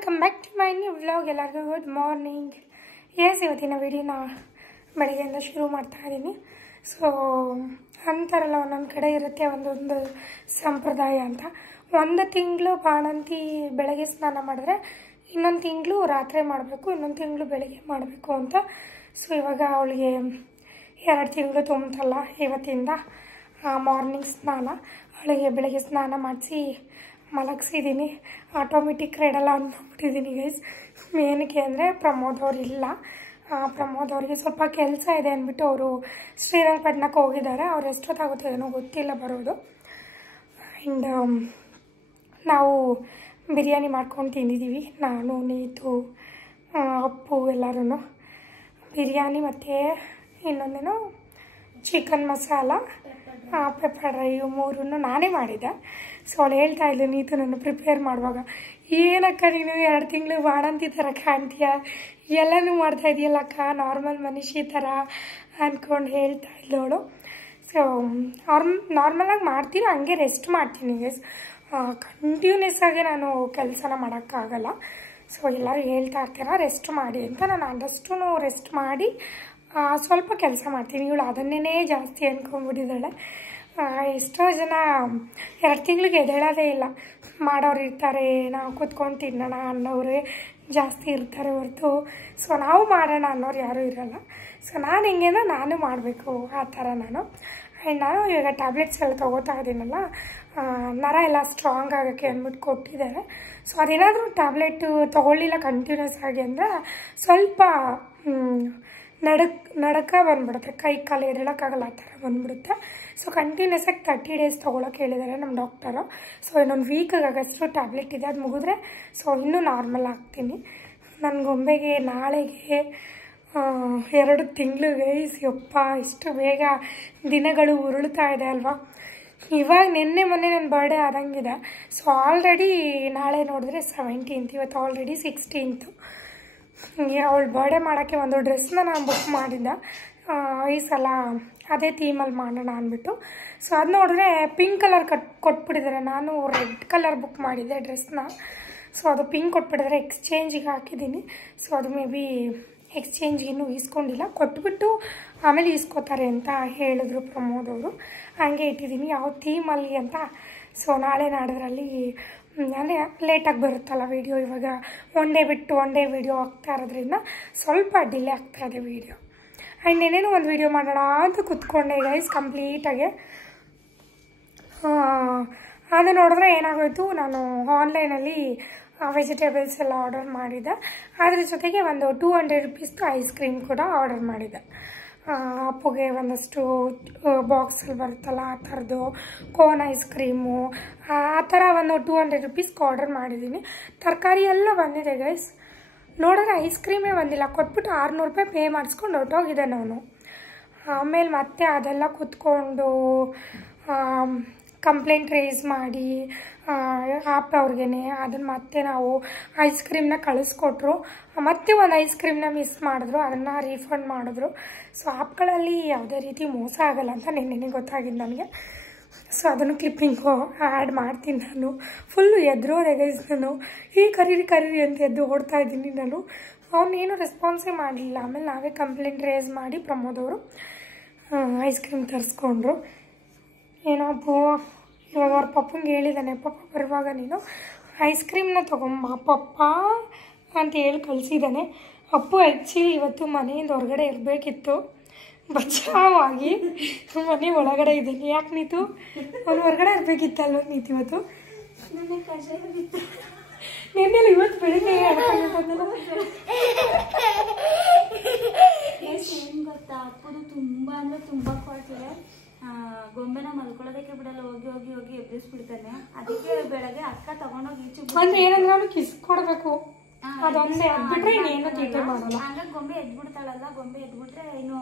Welcome back to my new vlog. ಎಲ್ಲರಿಗೂ good morning. ಇವತ್ತಿನ ವಿಡಿಯೋನ ಬೆಳಗ್ಗೆಯಿಂದ ಶುರು ಮಾಡ್ತಾ ಇದ್ದೀನಿ. ಸೊ ಅಂತಾರಲ್ಲ, ಒಂದೊಂದು ಕಡೆ ಇರುತ್ತೆ ಒಂದೊಂದು ಸಂಪ್ರದಾಯ ಅಂತ. ಒಂದು ತಿಂಗಳು ಬಾಣಂತಿ ಬೆಳಗ್ಗೆ ಸ್ನಾನ ಮಾಡಿದ್ರೆ ಇನ್ನೊಂದು ತಿಂಗಳು ರಾತ್ರಿ ಮಾಡಬೇಕು, ಇನ್ನೊಂದು ತಿಂಗಳು ಬೆಳಗ್ಗೆ ಮಾಡಬೇಕು ಅಂತ. ಸೊ ಇವಾಗ ಅವಳಿಗೆ 2 ತಿಂಗಳು ತುಂಬತಲ್ಲ ಇವತ್ತಿಂದ ಮಾರ್ನಿಂಗ್ ಸ್ನಾನ. ಅವಳಿಗೆ ಬೆಳಗ್ಗೆ ಸ್ನಾನ ಮಾಡಿಸಿ ಮಲಗಿಸಿದ್ದೀನಿ. Automatic ರೆಡಲ್ಲ ಅಂದ್ಬಿಟ್ಟಿದ್ದೀನಿ guys. ಏನಕ್ಕೆ ಅಂದರೆ ಪ್ರಮೋದ್ ಅವ್ರು ಇಲ್ಲ. ಪ್ರಮೋದ್ ಅವ್ರಿಗೆ ಸ್ವಲ್ಪ ಕೆಲಸ ಇದೆ ಅಂದ್ಬಿಟ್ಟು ಅವರು ಶ್ರೀರಂಗಪಟ್ಟಣಕ್ಕೆ ಹೋಗಿದ್ದಾರೆ. ಅವ್ರು ಎಷ್ಟೊತ್ತಾಗುತ್ತೆ ಏನೋ ಗೊತ್ತಿಲ್ಲ ಬರೋದು. ಆ್ಯಂಡ್ ನಾವು ಬಿರಿಯಾನಿ ಮಾಡ್ಕೊಂಡು ತಿಂದಿದ್ದೀವಿ, ನಾನು, ನೀತು, ಅಪ್ಪು ಎಲ್ಲರೂ. ಬಿರಿಯಾನಿ ಮತ್ತು ಇನ್ನೊಂದೇನೋ ಚಿಕನ್ ಮಸಾಲ, ಪೆಪ್ಪರ್ ಡ್ರೈ, 3 ನಾನೇ ಮಾಡಿದ್ದೆ. ಸೊ ಅವಳು ಹೇಳ್ತಾ ಇದ್ಲು ನೀತು ನಾನು ಪ್ರಿಪೇರ್ ಮಾಡುವಾಗ, ಏನಕ್ಕ ನೀನು 2 ತಿಂಗಳು ಬಾಣಂತಿ ಥರ ಕಾಣ್ತೀಯ, ಎಲ್ಲನೂ ಮಾಡ್ತಾಯಿದ್ದೀಯಲ್ಲಕ್ಕ, ನಾರ್ಮಲ್ ಮನುಷ್ಯ ಥರ ಅಂದ್ಕೊಂಡು ಹೇಳ್ತಾ ಇದ್ಲು ಅವಳು. ಸೊ ನಾರ್ಮಲಾಗಿ ಮಾಡ್ತೀನಿ, ಹಂಗೆ ರೆಸ್ಟ್ ಮಾಡ್ತೀನಿ ಗೈಸ್. ಕಂಟಿನ್ಯೂಸ್ ಆಗಿ ನಾನು ಕೆಲಸನ ಮಾಡೋಕ್ಕಾಗಲ್ಲ. ಸೊ ಎಲ್ಲರೂ ಹೇಳ್ತಾ ಇರ್ತೀರ ರೆಸ್ಟ್ ಮಾಡಿ ಅಂತ. ನಾನು ಆದಷ್ಟು ರೆಸ್ಟ್ ಮಾಡಿ ಸ್ವಲ್ಪ ಕೆಲಸ ಮಾಡ್ತೀನಿ. ಇವಳು ಅದನ್ನೇ ಜಾಸ್ತಿ ಅಂದ್ಕೊಂಡ್ಬಿಟ್ಟಿದ್ದಾಳೆ. ಎಷ್ಟೋ ಜನ 2 ತಿಂಗಳಿಗೆ ಎದ್ದೇಳೋದೇ ಇಲ್ಲ, ಮಾಡೋರು ಇರ್ತಾರೆ, ನಾವು ಕೂತ್ಕೊಂಡು ತಿನ್ನೋಣ ಅನ್ನೋರೇ ಜಾಸ್ತಿ ಇರ್ತಾರೆ ಹೊರತು ಸೊ ನಾವು ಮಾಡೋಣ ಅನ್ನೋರು ಯಾರೂ ಇರೋಲ್ಲ. ಸೊ ನಾನು ಹೆಂಗೆ ಅಂದರೆ ನಾನು ಮಾಡಬೇಕು ಆ ಥರ ನಾನು. ಆ್ಯಂಡ್ ನಾನು ಇವಾಗ ಟ್ಯಾಬ್ಲೆಟ್ಸ್ ಎಲ್ಲ ತೊಗೋತಾ ಇದ್ದೀನಲ್ಲ, ನರ ಎಲ್ಲ ಸ್ಟ್ರಾಂಗ್ ಆಗೋಕ್ಕೆ ಅಂದ್ಬಿಟ್ಟು ಕೊಟ್ಟಿದ್ದಾರೆ. ಸೊ ಅದೇನಾದರೂ ಟ್ಯಾಬ್ಲೆಟ್ ತೊಗೊಳ್ಳಿಲ್ಲ ಕಂಟಿನ್ಯೂಸ್ ಆಗಿ ಅಂದರೆ ಸ್ವಲ್ಪ ನಡಕ ಬಂದ್ಬಿಡುತ್ತೆ, ಕೈ ಕಾಲು ಎದ್ದೇಳೋಕ್ಕಾಗಲ್ಲ, ಆ ಥರ ಬಂದ್ಬಿಡುತ್ತೆ. ಸೊ ಕಂಟಿನ್ಯೂಸ್ ಆಗಿ 30 ಡೇಸ್ ತೊಗೊಳಕ್ಕೆ ಹೇಳಿದ್ದಾರೆ ನಮ್ಮ ಡಾಕ್ಟರು. ಸೊ ಇನ್ನೊಂದು ವೀಕಿಗೆ ಆಗಷ್ಟು ಟ್ಯಾಬ್ಲೆಟ್ ಇದೆ, ಅದು ಮುಗಿದ್ರೆ ಸೊ ಇನ್ನೂ ನಾರ್ಮಲ್ ಆಗ್ತೀನಿ. ನನ್ನ ಗೊಂಬೆಗೆ ನಾಳೆಗೆ 2 ತಿಂಗಳಿಗೆ ಯಪ್ಪ ಇಷ್ಟು ಬೇಗ ದಿನಗಳು ಉರುಳ್ತಾ ಇದೆ ಅಲ್ವಾ. ಇವಾಗ ಮೊನ್ನೆ ನನ್ನ ಬರ್ಡೇ ಆದಂಗಿದೆ. ಸೊ ಆಲ್ರೆಡಿ ನಾಳೆ ನೋಡಿದ್ರೆ 17th, ಇವತ್ತು ಆಲ್ರೆಡಿ 16th. ಅವಳು ಬರ್ಡೇ ಮಾಡೋಕ್ಕೆ ಒಂದು ಡ್ರೆಸ್ನ ನಾನು ಬುಕ್ ಮಾಡಿದ್ದೆ ಈ ಸಲ, ಅದೇ ಥೀಮಲ್ಲಿ ಮಾಡೋಣ ಅಂದ್ಬಿಟ್ಟು. ಸೊ ಅದು ನೋಡಿದ್ರೆ ಪಿಂಕ್ ಕಲರ್ ಕೊಟ್ಬಿಟ್ಟಿದ್ದಾರೆ. ನಾನು ರೆಡ್ ಕಲರ್ ಬುಕ್ ಮಾಡಿದ್ದೆ ಡ್ರೆಸ್ನ. ಸೊ ಅದು ಪಿಂಕ್ ಕೊಟ್ಬಿಟ್ಟಿದ್ದಾರೆ, ಎಕ್ಸ್ಚೇಂಜಿಗೆ ಹಾಕಿದ್ದೀನಿ. ಸೊ ಅದು ಮೇ ಬಿ ಎಕ್ಸ್ಚೇಂಜಿಗಿನ್ನೂ ಈಸ್ಕೊಂಡಿಲ್ಲ, ಕೊಟ್ಬಿಟ್ಟು ಆಮೇಲೆ ಈಸ್ಕೋತಾರೆ ಅಂತ ಹೇಳಿದ್ರು ಪ್ರಮೋದ್ ಅವರು. ಹಾಗೆ ಇಟ್ಟಿದ್ದೀನಿ ಯಾವ ಥೀಮಲ್ಲಿ ಅಂತ. ಸೊ ನಾಳೆ ನಾಡಿದ್ರಲ್ಲಿ ಅಂದರೆ ಲೇಟಾಗಿ ಬರುತ್ತಲ್ಲ ವೀಡಿಯೋ. ಇವಾಗ ಒನ್ ಡೇ ಬಿಟ್ಟು ಒನ್ ಡೇ ವೀಡಿಯೋ ಆಗ್ತಾ ಇರೋದ್ರಿಂದ ಸ್ವಲ್ಪ ಡಿಲೇ ಆಗ್ತಾ ಇದೆ ವೀಡಿಯೋ. ಆ್ಯಂಡ್ ಏನೇನೋ ಒಂದು ವೀಡಿಯೋ ಮಾಡೋಣ ಅಂತ ಕೂತ್ಕೊಂಡೆ ಗೈಸ್ ಕಂಪ್ಲೀಟಾಗಿ. ಅದು ನೋಡಿದ್ರೆ ಏನಾಗೋಯ್ತು, ನಾನು ಆನ್ಲೈನಲ್ಲಿ ವೆಜಿಟೇಬಲ್ಸ್ ಎಲ್ಲ ಆರ್ಡರ್ ಮಾಡಿದ್ದೆ. ಅದ್ರ ಜೊತೆಗೆ ಒಂದು 200 ರೂಪೀಸ್ದು ಐಸ್ ಕ್ರೀಮ್ ಕೂಡ ಆರ್ಡರ್ ಮಾಡಿದ್ದೆ. ಅಪ್ಪುಗೆ ಒಂದಷ್ಟು ಬಾಕ್ಸಲ್ಲಿ ಬರುತ್ತಲ್ಲ ಆ ಥರದ್ದು ಕೋನ್ ಐಸ್ ಕ್ರೀಮು, ಆ ಥರ ಒಂದು 200 ರೂಪೀಸ್ಗೆ ಆರ್ಡರ್ ಮಾಡಿದ್ದೀನಿ. ತರಕಾರಿ ಎಲ್ಲ ಬಂದಿದೆ ಗೈಸ್. ನೋಡಿದ್ರೆ ಐಸ್ ಕ್ರೀಮೇ ಬಂದಿಲ್ಲ, ಕೊಟ್ಬಿಟ್ಟು 600 ರೂಪಾಯಿ ಪೇ ಮಾಡಿಸ್ಕೊಂಡು ಹೊರಟೋಗಿದೆ ನಾನು. ಆಮೇಲೆ ಮತ್ತೆ ಅದೆಲ್ಲ ಕೂತ್ಕೊಂಡು ಕಂಪ್ಲೇಂಟ್ ರೇಸ್ ಮಾಡಿ ಆ್ಯಪ್ ಅವ್ರಿಗೇ ಅದನ್ನು ಮತ್ತೆ ನಾವು ಐಸ್ ಕ್ರೀಮ್ನ ಕಳಿಸ್ಕೊಟ್ರು. ಮತ್ತೆ ಒಂದು ಐಸ್ ಕ್ರೀಮ್ನ ಮಿಸ್ ಮಾಡಿದ್ರು, ಅದನ್ನು ರೀಫಂಡ್ ಮಾಡಿದ್ರು. ಸೊ ಆ್ಯಪ್ಗಳಲ್ಲಿ ಯಾವುದೇ ರೀತಿ ಮೋಸ ಆಗೋಲ್ಲ ಅಂತ ನಿನ್ನೆ ಗೊತ್ತಾಗಿದ್ದು ನನಗೆ. ಸೊ ಅದನ್ನು ಕ್ಲಿಪ್ಪಿಂಗು ಆ್ಯಡ್ ಮಾಡ್ತೀನಿ ನಾನು. ಫುಲ್ಲು ಎದುರೋದೆ ಗೈಸ್ ನಾನು, ಈ ಕರೀರಿ ಅಂತ ಎದ್ದು ಓಡ್ತಾ ಇದ್ದೀನಿ ನಾನು. ಅವನೇನು ರೆಸ್ಪಾನ್ಸೇ ಮಾಡಲಿಲ್ಲ. ಆಮೇಲೆ ನಾವೇ ಕಂಪ್ಲೇಂಟ್ ರೇಸ್ ಮಾಡಿ ಪ್ರಮೋದ್ ಅವರು ಐಸ್ ಕ್ರೀಮ್ ತರಿಸ್ಕೊಂಡ್ರು. ಏನೋ ಇವಾಗ ಅವ್ರ ಪಪ್ಪಂಗೆ ಹೇಳಿದ್ದಾನೆ, ಪಪ್ಪ ಬರುವಾಗ ನೀನು ಐಸ್ ಕ್ರೀಮ್ನ ತೊಗೊಂಬ ಪಪ್ಪ ಅಂತ ಹೇಳಿ ಕಳಿಸಿದ್ದಾನೆ. ಅಪ್ಪು ಆ್ಯಕ್ಚುಲಿ ಇವತ್ತು ಮನೆಯಿಂದ ಹೊರಗಡೆ ಇರಬೇಕಿತ್ತು, ಬಚಾವಾಗಿ ಮನೆ ಒಳಗಡೆ ಇದ್ದೀನಿ. ಯಾಕೆ ನೀತು ಅವನು ಹೊರಗಡೆ ಇರಬೇಕಿತ್ತಲ್ವ ನೀತು ಇವತ್ತು? ನಿನ್ನೆಲ್ಲ ಇವತ್ತು ಬೆಳಿಗ್ಗೆ ಏನು ಗೊತ್ತಾ, ಅಪ್ಪದು ತುಂಬ ಅಂದರೆ ತುಂಬ ಕೊಡ್ತಿದೆ. ಗೊಂಬೆನ ಮಲ್ಕೊಳ್ಳೋದಕ್ಕೆ ಬಿಡಲ್ಲ, ಹೋಗಿ ಎಬ್ಬಿಸ್ಬಿಡ್ತಾನೆ. ಅದಕ್ಕೆ ಬೆಳಗ್ಗೆ ಅಕ್ಕ ತಗೊಂಡೋಗಿ ಈಚೆ ಅಂದ್ರೆ ಏನಂದ್ರೆ ಅವನು ಕಿಸ್ ಕೊಡಬೇಕು, ಅದೊಂದೇ ಬಿಟ್ರೆ ಇನ್ನೇನು ತೀಟೆ ಮಾಡಲ್ಲ. ಹಂಗಾಗಿ ಗೊಂಬೆ ಎದ್ಬಿಡ್ತಾಳಲ್ಲ, ಗೊಂಬೆ ಎದ್ಬಿಟ್ರೆ ಇನ್ನು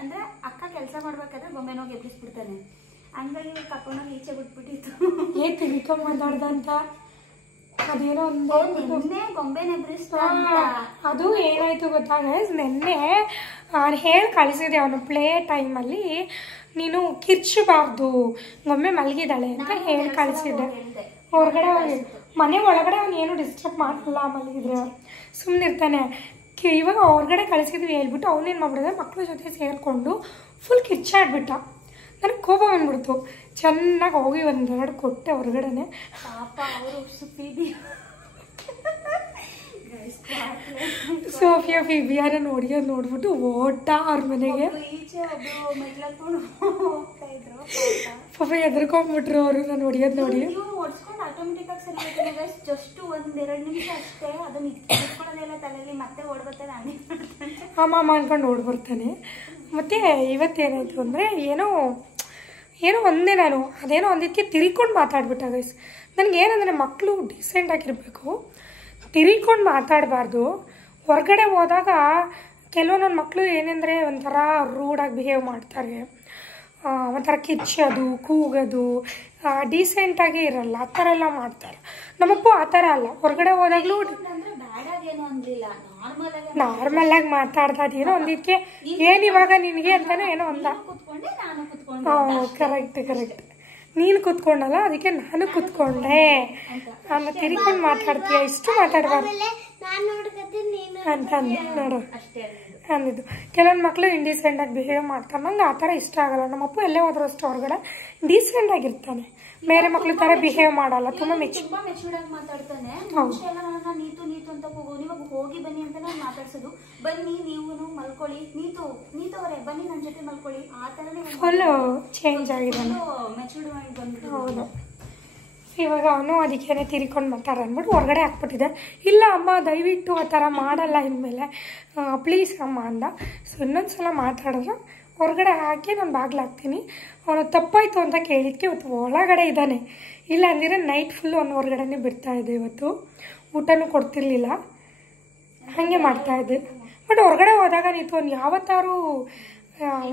ಅಂದ್ರೆ ಅಕ್ಕ ಕೆಲಸ ಮಾಡ್ಬೇಕಾದ್ರೆ ಗೊಂಬೆನೋಗಿ ಎಬ್ಬಿಸ್ಬಿಡ್ತಾನೆ. ಹಂಗಾಗಿ ಕರ್ಕೊಂಡೋಗಿ ಈಚೆ ಬಿಟ್ಬಿಟ್ಟಿತ್ತು. ಏಕೆ ತಿಳ್ಕೊಂಡ್ ಮಾತಾಡ್ದಂತ ಅದೇನೋ ಒಂದು ಗೊಂಬೆನ ಎಬ್ಬಿಸ್ತಾ. ಅದು ಏನಾಯ್ತು ಗೊತ್ತಾ ಗೈಸ್, ನೆನ್ನೆ ಹೇಳಿ ಕಳಿಸಿದೆ ಅವನು ಪ್ಲೇ ಟೈಮಲ್ಲಿ, ನೀನು ಕಿರ್ಚಬಾರ್ದು ಗೊಂಬೆ ಮಲಗಿದ್ದಾಳೆ ಅಂತ ಹೇಳಿ ಕಳಿಸಿದ್ದೆ. ಹೊರಗಡೆ ಮನೆ ಒಳಗಡೆ ಅವನು ಏನು ಡಿಸ್ಟರ್ಬ್ ಮಾಡಲ್ಲ ಮಲಗಿದ್ರೆ ಸುಮ್ಮನೆ ಇರ್ತಾನೆ. ಇವಾಗ ಹೊರಗಡೆ ಕಳಿಸಿದ್ವಿ ಹೇಳ್ಬಿಟ್ಟು ಅವನೇನು ಮಾಡ್ಬಿಡಿದ್ರೆ ಮಕ್ಕಳ ಜೊತೆ ಸೇರಿಕೊಂಡು ಫುಲ್ ಕಿಚ್ಚಾಡ್ಬಿಟ್ಟ. ನನಗೆ ಕೋಪ ಬಂದ್ಬಿಡ್ತು. ಚೆನ್ನಾಗಿ ಹೋಗಿ ಒಂದೆರಡು ಕೊಟ್ಟೆ ಹೊರಗಡೆನೆ. ಸೋಫಿಯಾ ಫಿಬಿಯಾನ ನೋಡ್ಬಿಟ್ಟು ಓಟ ಅವ್ರ ಮನೆಗೆ. ಪಾಪ ಎದ್ರಕೊಂಡ್ಬಿಟ್ರು ಅವರು ನಾನು ಹೊಡಿಯೋದು ನೋಡಿ. ಅಮ್ಮ ಅನ್ಕೊಂಡು ಓಡ್ಬರ್ತಾನೆ. ಮತ್ತು ಇವತ್ತೇನಾಯಿತು ಅಂದರೆ ಏನೋ ಒಂದೇ ಅದೇನೋ ಒಂದಿಕ್ಕೆ ತಿರ್ಕೊಂಡು ಮಾತಾಡ್ಬಿಟ್ಟ ಗೈಸ್. ನನಗೇನಂದರೆ ಮಕ್ಕಳು ಡೀಸೆಂಟಾಗಿರಬೇಕು, ತಿರ್ಕೊಂಡು ಮಾತಾಡಬಾರ್ದು. ಹೊರಗಡೆ ಹೋದಾಗ ಕೆಲವೊಂದೊಂದು ಮಕ್ಕಳು ಏನಂದರೆ ಒಂಥರ ರೂಡಾಗಿ ಬಿಹೇವ್ ಮಾಡ್ತಾರೆ, ಒಂಥರ ಕಿಚ್ಚೋದು, ಕೂಗೋದು, ಡೀಸೆಂಟಾಗಿ ಇರಲ್ಲ, ಆ ಥರ ಎಲ್ಲ ಮಾಡ್ತಾರೆ. ನಮ್ಮಪ್ಪ ಆ ಥರ ಅಲ್ಲ. ಹೊರಗಡೆ ಹೋದಾಗಲೂ ನಾರ್ಮಲಾಗಿ ಮಾತಾಡ್ದ. ಅದೇನೋ ಒಂದಿಕ್ಕೆ ಏನಿವಾಗ ನಿನಗೆ ಅಂತಾನೆ ಏನೋ ಅಂದ. ಕರೆಕ್ಟ್ ನೀನು ಕೂತ್ಕೊಂಡಲ್ಲ, ಅದಕ್ಕೆ ನಾನು ಕೂತ್ಕೊಂಡೆ. ನಾನು ತಿರ್ಕೊಂಡು ಮಾತಾಡ್ತೀಯ, ಇಷ್ಟು ಮಾತಾಡಬಾರ್ದು ಅಂತ ನೋಡು ಅಂದಿದ್ದು. ಕೆಲವೊಂದು ಮಕ್ಕಳು ಇಂಡೀಸೆಂಟಾಗಿ ಬಿಹೇವ್ ಮಾಡ್ತಾರೆ. ನಂಗೆ ಆ ಥರ ಇಷ್ಟ ಆಗಲ್ಲ. ನಮ್ಮಪ್ಪ ಎಲ್ಲೇ ಹೋದ್ರು ಅಷ್ಟು ಹೊರಗಡೆ ಡೀಸೆಂಟಾಗಿರ್ತಾನೆ, ಬೇರೆ ಮಕ್ಳ ಥರ ಬಿಹೇವ್ ಮಾಡಲ್ಲ. ತುಂಬ ಮೆಚೂರ್ಡ್ ಆಗಿ ಮಾತಾಡ್ತಾನೆ. ನೀತು ಅಂತ ಹೋಗಿ ಬನ್ನಿ ಅಂತ ನಾನು ಮಾತಾಡ್ಸೋದು. ಬನ್ನಿ ನೀವು ಮಲ್ಕೊಳ್ಳಿ, ನೀತವರೇ ಬನ್ನಿ ನನ್ನ ಜೊತೆ ಮಲ್ಕೊಳ್ಳಿ, ಆ ಥರನೇ ಫುಲ್ ಚೇಂಜ್ ಆಗಿದೆ. ಮೆಚೂರ್ಡ್ ಆಗಿ ಬಂದ್ಬಿಟ್ಟು. ಹೌದು. ಇವಾಗ ಅವನು ಅದಕ್ಕೇನೆ ತಿರ್ಕೊಂಡು ಮಾತಾಡ ಅಂದ್ಬಿಟ್ಟು ಹೊರಗಡೆ ಹಾಕ್ಬಿಟ್ಟಿದೆ. ಇಲ್ಲ ಅಮ್ಮ ದಯವಿಟ್ಟು ಆ ಥರ ಮಾಡಲ್ಲ ಇನ್ಮೇಲೆ, ಪ್ಲೀಸ್ ಅಮ್ಮ ಅಂದ. ಸೊ ಇನ್ನೊಂದು ಸಲ ಮಾತಾಡಿದ್ರೆ ಹೊರಗಡೆ ಹಾಕಿ ನಾನು ಬಾಗ್ಲಾಕ್ತೀನಿ. ಅವನು ತಪ್ಪಾಯಿತು ಅಂತ ಕೇಳಿದ್ಕೆ ಇವತ್ತು ಒಳಗಡೆ ಇದ್ದಾನೆ. ಇಲ್ಲ ಅಂದಿದ್ರೆ ನೈಟ್ ಫುಲ್ಲು ಅವ್ನು ಹೊರಗಡೆನೇ ಬಿಡ್ತಾಯಿದ್ದೆ. ಇವತ್ತು ಊಟನೂ ಕೊಡ್ತಿರ್ಲಿಲ್ಲ, ಹಾಗೆ ಮಾಡ್ತಾಯಿದ್ದೆ. ಬಟ್ ಹೊರಗಡೆ ಹೋದಾಗ ನೀತು ಅವ್ನು ಯಾವತ್ತಾರು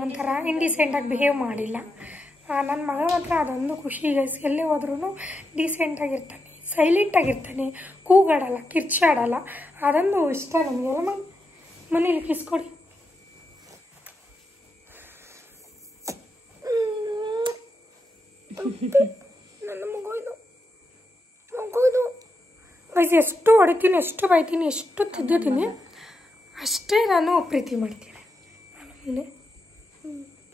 ಒಂಥರ ಇಂಡಿಸೆಂಟಾಗಿ ಬಿಹೇವ್ ಮಾಡಿಲ್ಲ. ನನ್ನ ಮಗ ಮಾತ್ರ ಅದೊಂದು ಖುಷಿ. ಎಲ್ಲೇ ಹೋದ್ರೂ ಡೀಸೆಂಟಾಗಿರ್ತಾನೆ, ಸೈಲೆಂಟಾಗಿರ್ತಾನೆ, ಕೂಗಾಡಲ್ಲ, ಕಿರ್ಚಾಡಲ್ಲ. ಅದೊಂದು ಇಷ್ಟ ನಮಗೆಲ್ಲ. ಮನೇಲಿ ಕಿಸ್ಕೊಡಿ. ನನ್ನ ಮಗುದು ವಯಸ್ಸು ಎಷ್ಟು ಹೊಡಿತೀನಿ, ಎಷ್ಟು ಬೈತೀನಿ, ಎಷ್ಟು ತಿದ್ದುತ್ತೀನಿ, ಅಷ್ಟೇ ನಾನು ಪ್ರೀತಿ ಮಾಡ್ತೀನಿ. ಆಮೇಲೆ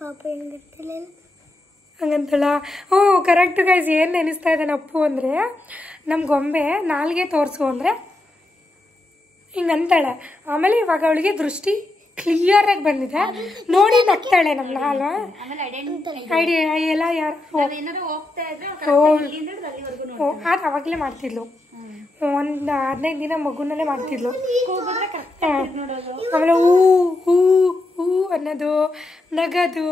ಪಾಪ ಹೆಂಗಿರ್ತಿಲ್ಲ ಹಂಗಂತಳ. ಓ ಕರೆಕ್ಟ್ ಗೈಸ್. ಏನು ನೆನೆಸ್ತಾ ಇದ್ದಾನೆ ಅಪ್ಪು ಅಂದರೆ, ನಮ್ಮ ಗೊಂಬೆ ನಾಲ್ಗೆ ತೋರಿಸು ಅಂದರೆ ಹಿಂಗಂತಾಳೆ. ಆಮೇಲೆ ಇವಾಗ ಅವಳಿಗೆ ದೃಷ್ಟಿ ಕ್ಲಿಯರಾಗಿ ಬಂದಿದೆ ನೋಡಿ ನಗ್ತಾಳೆ. ನಮ್ಮ ನಾಲ್ವ ಐಡಿಯಾ ಎಲ್ಲ ಯಾರು ಅದು ಅವಾಗಲೇ ಮಾಡ್ತಿದ್ಲು. ಒಂದು 15 ದಿನ ಮಗುನಲ್ಲೇ ಮಾಡ್ತಿದ್ಲು. ಆಮೇಲೆ ಹೂ ಹೂ ಹೂ ಅನ್ನೋದು, ನಗದು.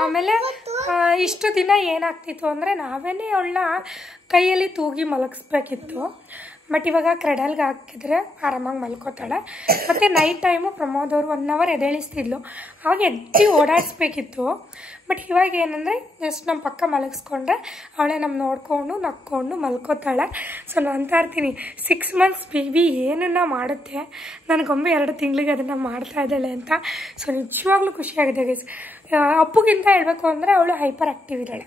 ಆಮೇಲೆ ಇಷ್ಟು ದಿನ ಏನಾಗ್ತಿತ್ತು ಅಂದರೆ ನಾವೇನೇ ಅವಳನ್ನ ಕೈಯಲ್ಲಿ ತೂಗಿ ಮಲಗಿಸ್ಬೇಕಿತ್ತು. ಬಟ್ ಇವಾಗ ಕ್ರೆಡಲ್ಗೆ ಹಾಕಿದ್ರೆ ಆರಾಮಾಗಿ ಮಲ್ಕೋತಾಳೆ. ಮತ್ತು ನೈಟ್ ಟೈಮು ಪ್ರಮೋದ್ ಅವರು 1 ಅವರ್ ಎದ್ದೇಳಿಸ್ತಿದ್ಲು, ಆವಾಗ ಎದ್ದು ಓಡಾಡಿಸ್ಬೇಕಿತ್ತು. ಬಟ್ ಇವಾಗ ಏನಂದರೆ ಜಸ್ಟ್ ನಮ್ಮ ಪಕ್ಕ ಮಲಗಿಸ್ಕೊಂಡ್ರೆ ಅವಳೇ ನಮ್ಮ ನೋಡಿಕೊಂಡು ನಕ್ಕೊಂಡು ಮಲ್ಕೋತಾಳೆ. ಸೊ ನಾನು ಅಂತ ಇರ್ತೀನಿ 6 ಮಂತ್ಸ್ ಬೇಬಿ ಏನನ್ನ ಮಾಡುತ್ತೆ, ನನಗೊಮ್ಮೆ 2 ತಿಂಗಳಿಗೆ ಅದನ್ನು ಮಾಡ್ತಾ ಇದ್ದಾಳೆ ಅಂತ. ಸೊ ನಿಜವಾಗ್ಲೂ ಖುಷಿಯಾಗಿದೆ ಗೈಸ್. ಅಪ್ಪುಗಿಂತ ಹೇಳಬೇಕು ಅಂದರೆ ಅವಳು ಹೈಪರ್ ಆ್ಯಕ್ಟಿವ್ ಇದ್ದಾಳೆ.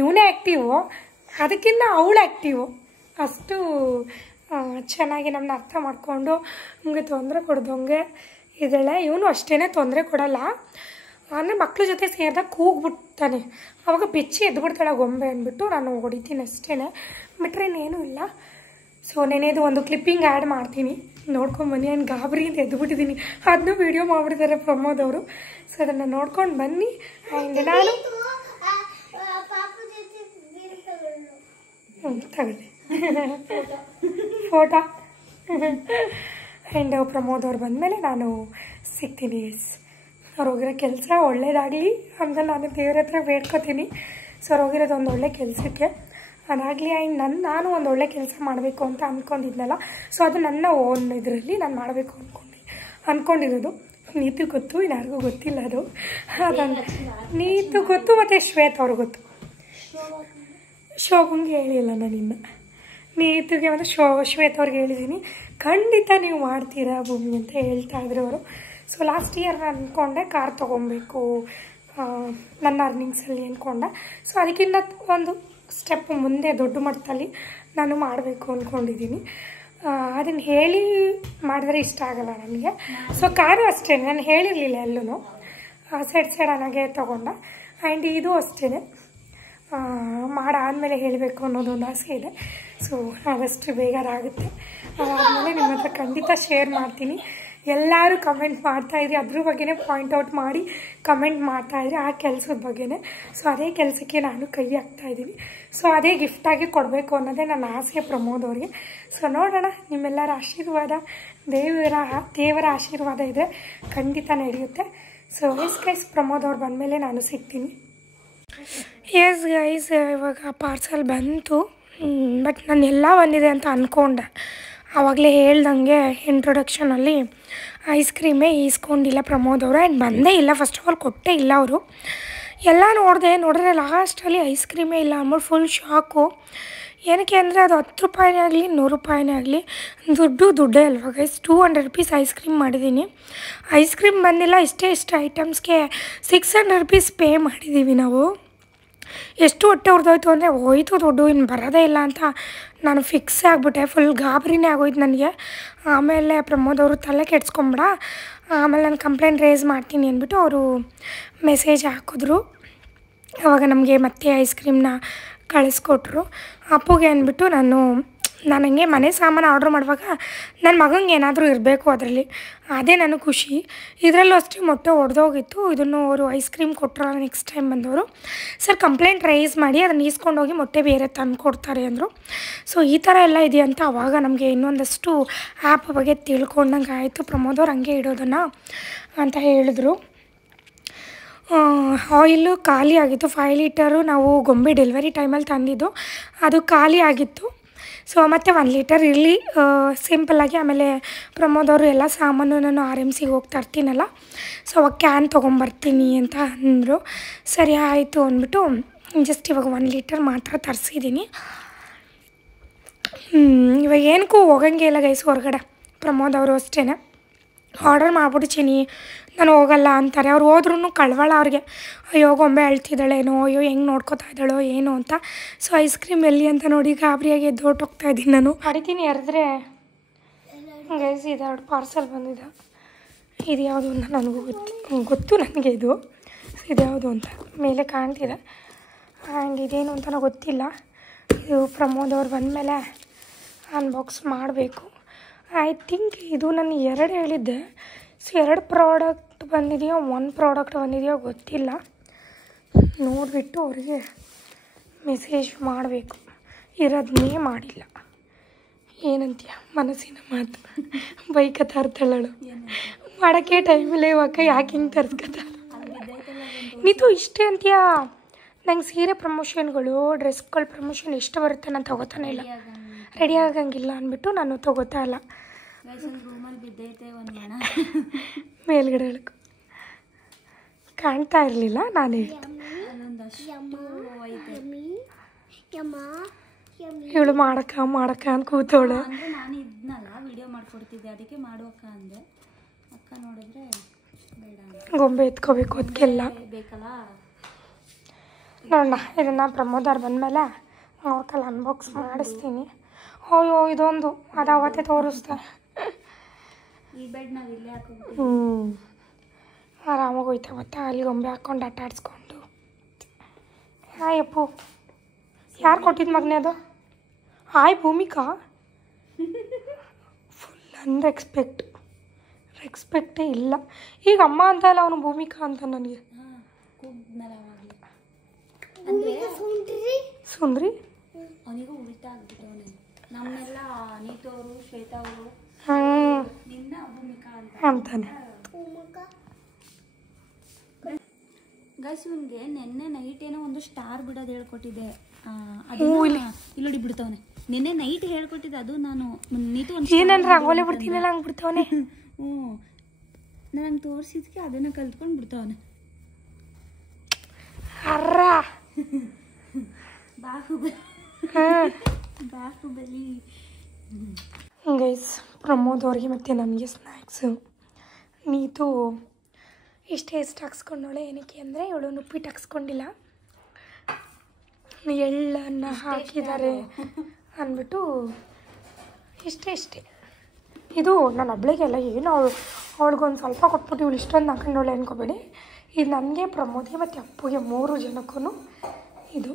ಇವನೇ ಆ್ಯಕ್ಟಿವು, ಅದಕ್ಕಿಂತ ಅವಳು ಆ್ಯಕ್ಟಿವು. ಅಷ್ಟು ಚೆನ್ನಾಗಿ ನಮ್ಮನ್ನ ಅರ್ಥ ಮಾಡಿಕೊಂಡು ನಮಗೆ ತೊಂದರೆ ಕೊಡ್ದಂಗೆ ಇದ್ದಾಳೆ. ಇವನು ಅಷ್ಟೇ ತೊಂದರೆ ಕೊಡಲ್ಲ. ಅಂದರೆ ಮಕ್ಳ ಜೊತೆ ಸೇರಿದಾಗ ಕೂಗ್ಬಿಡ್ತಾನೆ, ಆವಾಗ ಬೆಚ್ಚಿ ಎದ್ಬಿಡ್ತಾಳೆ ಗೊಂಬೆ ಅಂದ್ಬಿಟ್ಟು ನಾನು ಹೊಡಿತೀನಿ ಅಷ್ಟೇ, ಬಿಟ್ಟರೆ ಇನ್ನೇನೂ ಇಲ್ಲ. ಸೊ ನೆನೆದು ಒಂದು ಕ್ಲಿಪ್ಪಿಂಗ್ ಆ್ಯಡ್ ಮಾಡ್ತೀನಿ, ನೋಡ್ಕೊಂಡು ನಾನು ಗಾಬರಿಯಿಂದ ಎದ್ಬಿಟ್ಟಿದ್ದೀನಿ. ಅದನ್ನೂ ವೀಡಿಯೋ ಮಾಡಿಬಿಡ್ತಾರೆ ಪ್ರಮೋದ್ ಅವರು. ಸೊ ಅದನ್ನು ನೋಡ್ಕೊಂಡು ಬನ್ನಿ. ಆ್ಯಂಡ್ ನಾನು ತಗೊಳ್ಳಿ ಫೋಟೋ. ಆ್ಯಂಡ್ ಪ್ರಮೋದ್ ಅವ್ರು ಬಂದಮೇಲೆ ನಾನು ಸಿಗ್ತೀನಿ. ಅವ್ರು ಹೋಗಿರೋ ಕೆಲಸ ಒಳ್ಳೇದಾಗಲಿ ಅಂತ ನಾನು ದೇವ್ರ ಹತ್ರ ಬೇಡ್ಕೊತೀನಿ. ಸೊ ಅವ್ರು ಹೋಗಿರೋದು ಒಂದು ಒಳ್ಳೆ ಕೆಲಸಕ್ಕೆ ಅದಾಗಲಿ. ಆ್ಯಂಡ್ ನಾನು ಒಂದು ಒಳ್ಳೆ ಕೆಲಸ ಮಾಡಬೇಕು ಅಂತ ಅಂದ್ಕೊಂಡಿದ್ನಲ್ಲ, ಸೊ ಅದು ನನ್ನ ಓನ್ ಇದರಲ್ಲಿ ನಾನು ಮಾಡಬೇಕು ಅಂದ್ಕೊಂಡಿರೋದು. ನೀತು ಗೊತ್ತು, ಇನ್ಯಾರಿಗೂ ಗೊತ್ತಿಲ್ಲ ಅದು. ಅದೊಂದು ನೀತು ಗೊತ್ತು ಮತ್ತು ಶ್ವೇತ ಅವ್ರಿಗೆ ಗೊತ್ತು. ಶೋಭಂಗೆ ಹೇಳಿಲ್ಲ ನಾನು ಇನ್ನು. ನೀತಿಗೆ ಮತ್ತು ಶ್ವೇತ ಅವ್ರಿಗೆ ಹೇಳಿದ್ದೀನಿ, ಖಂಡಿತ ನೀವು ಮಾಡ್ತೀರಾ ಭೂಮಿ ಅಂತ ಹೇಳ್ತಾ ಇದ್ರು ಅವರು. ಸೊ ಲಾಸ್ಟ್ ಇಯರ್ ಅಂದ್ಕೊಂಡೆ ಕಾರ್ ತೊಗೊಬೇಕು ನನ್ನ ಅರ್ನಿಂಗ್ಸಲ್ಲಿ ಅಂದ್ಕೊಂಡೆ. ಸೊ ಅದಕ್ಕಿಂತ ಒಂದು ಸ್ಟೆಪ್ ಮುಂದೆ ದೊಡ್ಡ ಮಟ್ಟದಲ್ಲಿ ನಾನು ಮಾಡಬೇಕು ಅಂದ್ಕೊಂಡಿದ್ದೀನಿ. ಅದನ್ನು ಹೇಳಿ ಮಾಡಿದ್ರೆ ಇಷ್ಟ ಆಗಲ್ಲ ನನಗೆ. ಸೊ ಕಾರು ಅಷ್ಟೇ, ನಾನು ಹೇಳಿರಲಿಲ್ಲ ಎಲ್ಲೂ, ಸೈಡನಾಗೆ ತೊಗೊಂಡ. ಆ್ಯಂಡ್ ಇದು ಅಷ್ಟೇ, ಮಾಡಾದಮೇಲೆ ಹೇಳಬೇಕು ಅನ್ನೋದೊಂದು ಆಸೆ ಇದೆ. ಸೊ ಆದಷ್ಟು ಬೇಗ ಆಗುತ್ತೆ. ಅದಾದಮೇಲೆ ನಿಮ್ಮ ಹತ್ರ ಖಂಡಿತ ಶೇರ್ ಮಾಡ್ತೀನಿ. ಎಲ್ಲರೂ ಕಮೆಂಟ್ ಮಾಡ್ತಾಯಿದ್ರಿ, ಅದ್ರ ಬಗ್ಗೆನೇ ಪಾಯಿಂಟ್ಔಟ್ ಮಾಡಿ ಕಮೆಂಟ್ ಮಾಡ್ತಾಯಿದ್ರಿ ಆ ಕೆಲಸದ ಬಗ್ಗೆನೇ. ಸೊ ಅದೇ ಕೆಲಸಕ್ಕೆ ನಾನು ಕೈ ಹಾಕ್ತಾಯಿದ್ದೀನಿ. ಸೊ ಅದೇ ಗಿಫ್ಟಾಗಿ ಕೊಡಬೇಕು ಅನ್ನೋದೇ ನನ್ನ ಆಸೆ ಪ್ರಮೋದ್ ಅವ್ರಿಗೆ. ಸೊ ನೋಡೋಣ, ನಿಮ್ಮೆಲ್ಲರ ಆಶೀರ್ವಾದ, ದೇವರ ಆಶೀರ್ವಾದ ಇದೆ, ಖಂಡಿತ ನಡೆಯುತ್ತೆ. ಸೊ ಗೈಸ್ ಪ್ರಮೋದ್ ಅವ್ರು ಬಂದಮೇಲೆ ನಾನು ಸಿಗ್ತೀನಿ. ಎಸ್ ಗೈಸ್, ಇವಾಗ ಪಾರ್ಸಲ್ ಬಂತು. ಬಟ್ ನಾನು ಎಲ್ಲ ಬಂದಿದೆ ಅಂತ ಅಂದ್ಕೊಂಡೆ. ಆವಾಗಲೇ ಹೇಳ್ದಂಗೆ ಇಂಟ್ರೊಡಕ್ಷನಲ್ಲಿ ಐಸ್ ಕ್ರೀಮೇ ಈಸ್ಕೊಂಡಿಲ್ಲ ಪ್ರಮೋದ್ ಅವರು. ಆ್ಯಂಡ್ ಬಂದೇ ಇಲ್ಲ, ಫಸ್ಟ್ ಆಫ್ ಆಲ್ ಕೊಟ್ಟೇ ಇಲ್ಲ ಅವರು. ಎಲ್ಲ ನೋಡಿದ್ರೆ ಲಾಸ್ಟಲ್ಲಿ ಐಸ್ ಕ್ರೀಮೇ ಇಲ್ಲ ಅಂದ್ಬಿಟ್ಟು ಫುಲ್ ಶಾಕು. ಏನಕ್ಕೆ ಅಂದರೆ ಅದು 10 ರೂಪಾಯಿನೇ ಆಗಲಿ 100 ರೂಪಾಯಿನೇ ಆಗಲಿ ದುಡ್ಡೇ ಅಲ್ವಾ ಗೈಸ್. 200 rupees ಐಸ್ ಕ್ರೀಮ್ ಮಾಡಿದ್ದೀನಿ, ಐಸ್ ಕ್ರೀಮ್ ಬಂದಿಲ್ಲ. ಇಷ್ಟು ಐಟಮ್ಸ್ಗೆ 600 rupees ಪೇ ಮಾಡಿದ್ದೀವಿ ನಾವು. ಎಷ್ಟು ಹೊಟ್ಟೆ ಹೊಡೆದೋಯ್ತು ಅಂದರೆ ಹೋಯ್ತು ದುಡ್ಡು, ಇನ್ನು ಬರೋದೇ ಇಲ್ಲ ಅಂತ ನಾನು ಫಿಕ್ಸ್ ಆಗಿಬಿಟ್ಟೆ. ಫುಲ್ ಗಾಬರಿನೇ ಆಗೋಯ್ತು ನನಗೆ. ಆಮೇಲೆ ಪ್ರಮೋದ್ ಅವರು ತಲೆ ಕೆಡ್ಸ್ಕೊಂಬಿಡ, ಆಮೇಲೆ ನಾನು ಕಂಪ್ಲೇಂಟ್ ರೇಸ್ ಮಾಡ್ತೀನಿ ಅಂದ್ಬಿಟ್ಟು ಅವರು ಮೆಸೇಜ್ ಹಾಕಿದ್ರು. ಆವಾಗ ನಮಗೆ ಮತ್ತೆ ಐಸ್ ಕ್ರೀಮ್ನ ಕಳಿಸ್ಕೊಟ್ರು. ಅಪ್ಪುಗೆ ಅಂದ್ಬಿಟ್ಟು ನಾನು ಹಂಗೆ ಮನೆ ಸಾಮಾನು ಆರ್ಡ್ರ್ ಮಾಡುವಾಗ ನನ್ನ ಮಗಂಗೆ ಏನಾದರೂ ಇರಬೇಕು ಅದರಲ್ಲಿ, ಅದೇ ನನಗೆ ಖುಷಿ. ಇದರಲ್ಲೂ ಅಷ್ಟೇ ಮೊಟ್ಟೆ ಒಡೆದೋಗಿತ್ತು. ಇದನ್ನು ಅವರು ಐಸ್ ಕ್ರೀಮ್ ಕೊಟ್ಟರಲ್ಲ ನೆಕ್ಸ್ಟ್ ಟೈಮ್ ಬಂದವರು, ಸರ್ ಕಂಪ್ಲೇಂಟ್ ರೈಸ್ ಮಾಡಿ ಅದನ್ನು ಈಸ್ಕೊಂಡೋಗಿ ಮೊಟ್ಟೆ ಬೇರೆ ತಂದು ಕೊಡ್ತಾರೆ ಅಂದರು. ಸೊ ಈ ಥರ ಎಲ್ಲ ಇದೆಯಂತ ಆವಾಗ ನಮಗೆ ಇನ್ನೊಂದಷ್ಟು ಆ್ಯಪ್ ಬಗ್ಗೆ ತಿಳ್ಕೊಂಡಂಗೆ ಆಯಿತು. ಪ್ರಮೋದ್ ಅವ್ರು ಹಂಗೆ ಇಡೋದನ್ನು ಅಂತ ಹೇಳಿದ್ರು. ಆಯಿಲು ಖಾಲಿ ಆಗಿತ್ತು. 5 ಲೀಟರು ನಾವು ಗೊಂಬೆ ಡೆಲಿವರಿ ಟೈಮಲ್ಲಿ ತಂದಿದ್ದು, ಅದು ಖಾಲಿ ಆಗಿತ್ತು. ಸೊ ಮತ್ತು 1 ಲೀಟರ್ ಇರಲಿ ಸಿಂಪಲ್ಲಾಗಿ. ಆಮೇಲೆ ಪ್ರಮೋದ್ ಅವರು ಎಲ್ಲ ಸಾಮಾನು ನಾನು RMCಗೆ ಹೋಗಿ ತರ್ತೀನಲ್ಲ, ಸೊ ಅವಾಗ ಕ್ಯಾನ್ ತೊಗೊಂಬರ್ತೀನಿ ಅಂತ ಅಂದರು. ಸರಿ ಆಯಿತು ಅಂದ್ಬಿಟ್ಟು ಜಸ್ಟ್ ಇವಾಗ 1 ಲೀಟರ್ ಮಾತ್ರ ತರಿಸಿದ್ದೀನಿ. ಇವಾಗ ಏನಕ್ಕೂ ಹೋಗಂಗೆ ಇಲ್ಲ ಗೈಸ್ ಹೊರಗಡೆ. ಪ್ರಮೋದ್ ಅವರು ಅಷ್ಟೇ ಆರ್ಡರ್ ಮಾಡ್ಬಿಡ್ತೀನಿ ನಾನು ಹೋಗಲ್ಲ ಅಂತಾರೆ. ಅವ್ರು ಹೋದ್ರೂ ಕಳವಳ ಅವ್ರಿಗೆ, ಅಯ್ಯೋ ಗೊಂಬೆ ಅಳ್ತಿದ್ದಾಳೇನೋ, ಅಯ್ಯೋ ಹೆಂಗೆ ನೋಡ್ಕೋತಾ ಇದ್ದಾಳೋ ಏನೋ ಅಂತ. ಸೊ ಐಸ್ ಕ್ರೀಮ್ ಎಲ್ಲಿ ಅಂತ ನೋಡಿ ಗಾಬರಿಯಾಗಿ ಎದ್ದು ಹೊಟ್ಟೋಗ್ತಾಯಿದ್ದೀನಿ ನಾನು. ಅಡಿತೀನಿ ಎರೆದ್ರೆ ಗೈಸ್, ಇದು 2 ಪಾರ್ಸಲ್ ಬಂದಿದೆ. ಇದು ಯಾವುದು ಅಂತ ನನಗೂ ಗೊತ್ತು ನನಗೆ ಇದು ಯಾವುದು ಅಂತ ಮೇಲೆ ಕಾಣ್ತಿದೆ. ಆ್ಯಂಡ್ ಇದೇನು ಅಂತ ಗೊತ್ತಿಲ್ಲ. ಇದು ಪ್ರಮೋದ್ ಅವ್ರು ಬಂದಮೇಲೆ ಅನ್ಬಾಕ್ಸ್ ಮಾಡಬೇಕು. ಐ ಥಿಂಕ್ ಇದು ನಾನು 2 ಹೇಳಿದ್ದೆ. ಸೊ 2 ಪ್ರಾಡಕ್ಟ್ ಬಂದಿದೆಯೋ 1 ಪ್ರಾಡಕ್ಟ್ ಬಂದಿದೆಯೋ ಗೊತ್ತಿಲ್ಲ. ನೋಡಿಬಿಟ್ಟು ಅವ್ರಿಗೆ ಮೆಸೇಜ್ ಮಾಡಬೇಕು. ಇರೋದನ್ನೇ ಮಾಡಿಲ್ಲ. ಏನಂತೀಯ, ಮನಸ್ಸಿನ ಮಾತು ಬೈಕತ್ತ ಅರ್ಥಳಳು ಮಾಡೋಕ್ಕೆ ಟೈಮಿಲ್ಲ ಇವಾಗ, ಯಾಕೆ ಹಿಂಗೆ ತರ್ಸ್ಕೊತ ನೀತು ಇಷ್ಟೇ ಅಂತೀಯ. ನಂಗೆ ಸೀರೆ ಪ್ರಮೋಷನ್ಗಳು ಡ್ರೆಸ್ಗಳ ಪ್ರಮೋಷನ್ ಎಷ್ಟು ಬರುತ್ತೆ ನಾನು ತೊಗೋತಾನೆ ಇಲ್ಲ, ರೆಡಿ ಆಗಂಗಿಲ್ಲ ಅಂದ್ಬಿಟ್ಟು ನಾನು ತೊಗೋತಾ ಇಲ್ಲ. ಮೇಲ್ಗಡೆ ಕಾಣ್ತಾ ಇರಲಿಲ್ಲ, ನಾನು ಇವಳು ಮಾಡಕ್ಕ ಅಂತ ಕೂತವಳು. ನಾನು ಇದನ್ನಲ್ಲ ವಿಡಿಯೋ ಮಾಡ್ಕೊಡ್ತಿದ್ದೆ, ಅದಕ್ಕೆ ಮಾಡುವಕ್ಕ ಅಂದೆ. ಅಕ್ಕ ನೋಡಿದ್ರೆ ಬೇಡ, ಗೊಂಬೆ ಎತ್ಕೋಬೇಕು ಅದಕ್ಕೆಲ್ಲ ಬೇಕಲ್ಲ. ನೋಡೋಣ, ಇದನ್ನು ಪ್ರಮೋದ್ ಅವ್ರು ಬಂದಮೇಲೆ ಅವ್ರ ಕೈಲಿ ಅನ್ಬಾಕ್ಸ್ ಮಾಡಿಸ್ತೀನಿ. ಅಯ್ಯೋ ಇದೊಂದು ಅದು ಅವತ್ತೇ ತೋರಿಸ್ತಾರೆ. ಈ ಬೆಡ್ ನಾವು ಇಲ್ಲೇ ಹಾಕೋದು. ಆರಾಮಾಗಿ ಹೋಯ್ತಾ ಮತ್ತೆ ಅಲ್ಲಿ ಗೊಂಬೆ ಹಾಕ್ಕೊಂಡು ಆಟ ಆಡಿಸ್ಕೊಂಡು. ಅಪ್ಪು ಯಾರು ಕೊಟ್ಟಿದ್ದು ಮಗನೇ ಅದು? ಹಾಯ್ ಭೂಮಿಕಾ. ಫುಲ್ ರೆಸ್ಪೆಕ್ಟೇ ಇಲ್ಲ. ಈಗ ಅಮ್ಮ ಅಂತ ಅಲ್ಲ ಅವನು ಭೂಮಿಕಾ ಅಂತ ನನಗೆ. ಸುಂದ್ರಿ ಅವನಿಗೂ ಉಲ್ಟಾ ಆಗ್ಬಿಟ್ಟವನೆ. ನಮ್ಮನ್ನೆಲ್ಲ ನೀತು ಅವರು ಶ್ವೇತಾ ಅವರು ನಿನ್ನ ಭೂಮಿಕಾ ಅಂತಾನೆ. ಗೈಸ್ ಇವನ್ಗೆ ನಿನ್ನೆ ನೈಟ್ ಏನೋ ಒಂದು ಸ್ಟಾರ್ ಬಿಡೋದು ಹೇಳ್ಕೊಟ್ಟಿದ್ದೆ. ಇಲ್ಲೋಡಿ ಬಿಡ್ತವನೆ. ನಿನ್ನೆ ನೈಟ್ ಹೇಳ್ಕೊಟ್ಟಿದ್ದೆ, ಅದು ನಾನು ನೀತು ಏನಂದ್ರೆ ರಂಗೋಲಿ ಬಿಡ್ತೀನಲ್ಲ ಹಂಗೆ ಬಿಡ್ತವನೆ. ನಾನು ತೋರಿಸಿದ್ಕೆ ಅದನ್ನ ಕಲ್ತ್ಕೊಂಡು ಬಿಡ್ತವನೆ. ಬಾಹುಬಲಿ. ಗೈಸ್ ಪ್ರಮೋದ್ ಅವ್ರಿಗೆ ಮತ್ತು ನನಗೆ ಸ್ನ್ಯಾಕ್ಸು. ನೀತು ಎಷ್ಟು ಹಾಕ್ಸ್ಕೊಂಡವಳೆ. ಏನಕ್ಕೆ ಅಂದರೆ ಇವಳು ಉಪ್ಪಿಟ್ಟು ಹಾಕ್ಸ್ಕೊಂಡಿಲ್ಲ. ಎಳ್ಳನ್ನು ಹಾಕಿದ್ದಾರೆ ಅಂದ್ಬಿಟ್ಟು ಇಷ್ಟೇ. ಇದು ನನ್ನ ಒಬ್ಳಿಗೆಲ್ಲ ಏನು ಅವಳಿಗೊಂದು ಸ್ವಲ್ಪ ಕೊಟ್ಬಿಟ್ಟು ಇವಳು ಇಷ್ಟೊಂದು ಹಾಕೊಂಡವಳೆ ಅನ್ಕೋಬೇಡಿ. ಇದು ನನಗೆ ಪ್ರಮೋದ್ಗೆ ಮತ್ತು ಅಪ್ಪುಗೆ 3 ಜನಕ್ಕೂ ಇದು.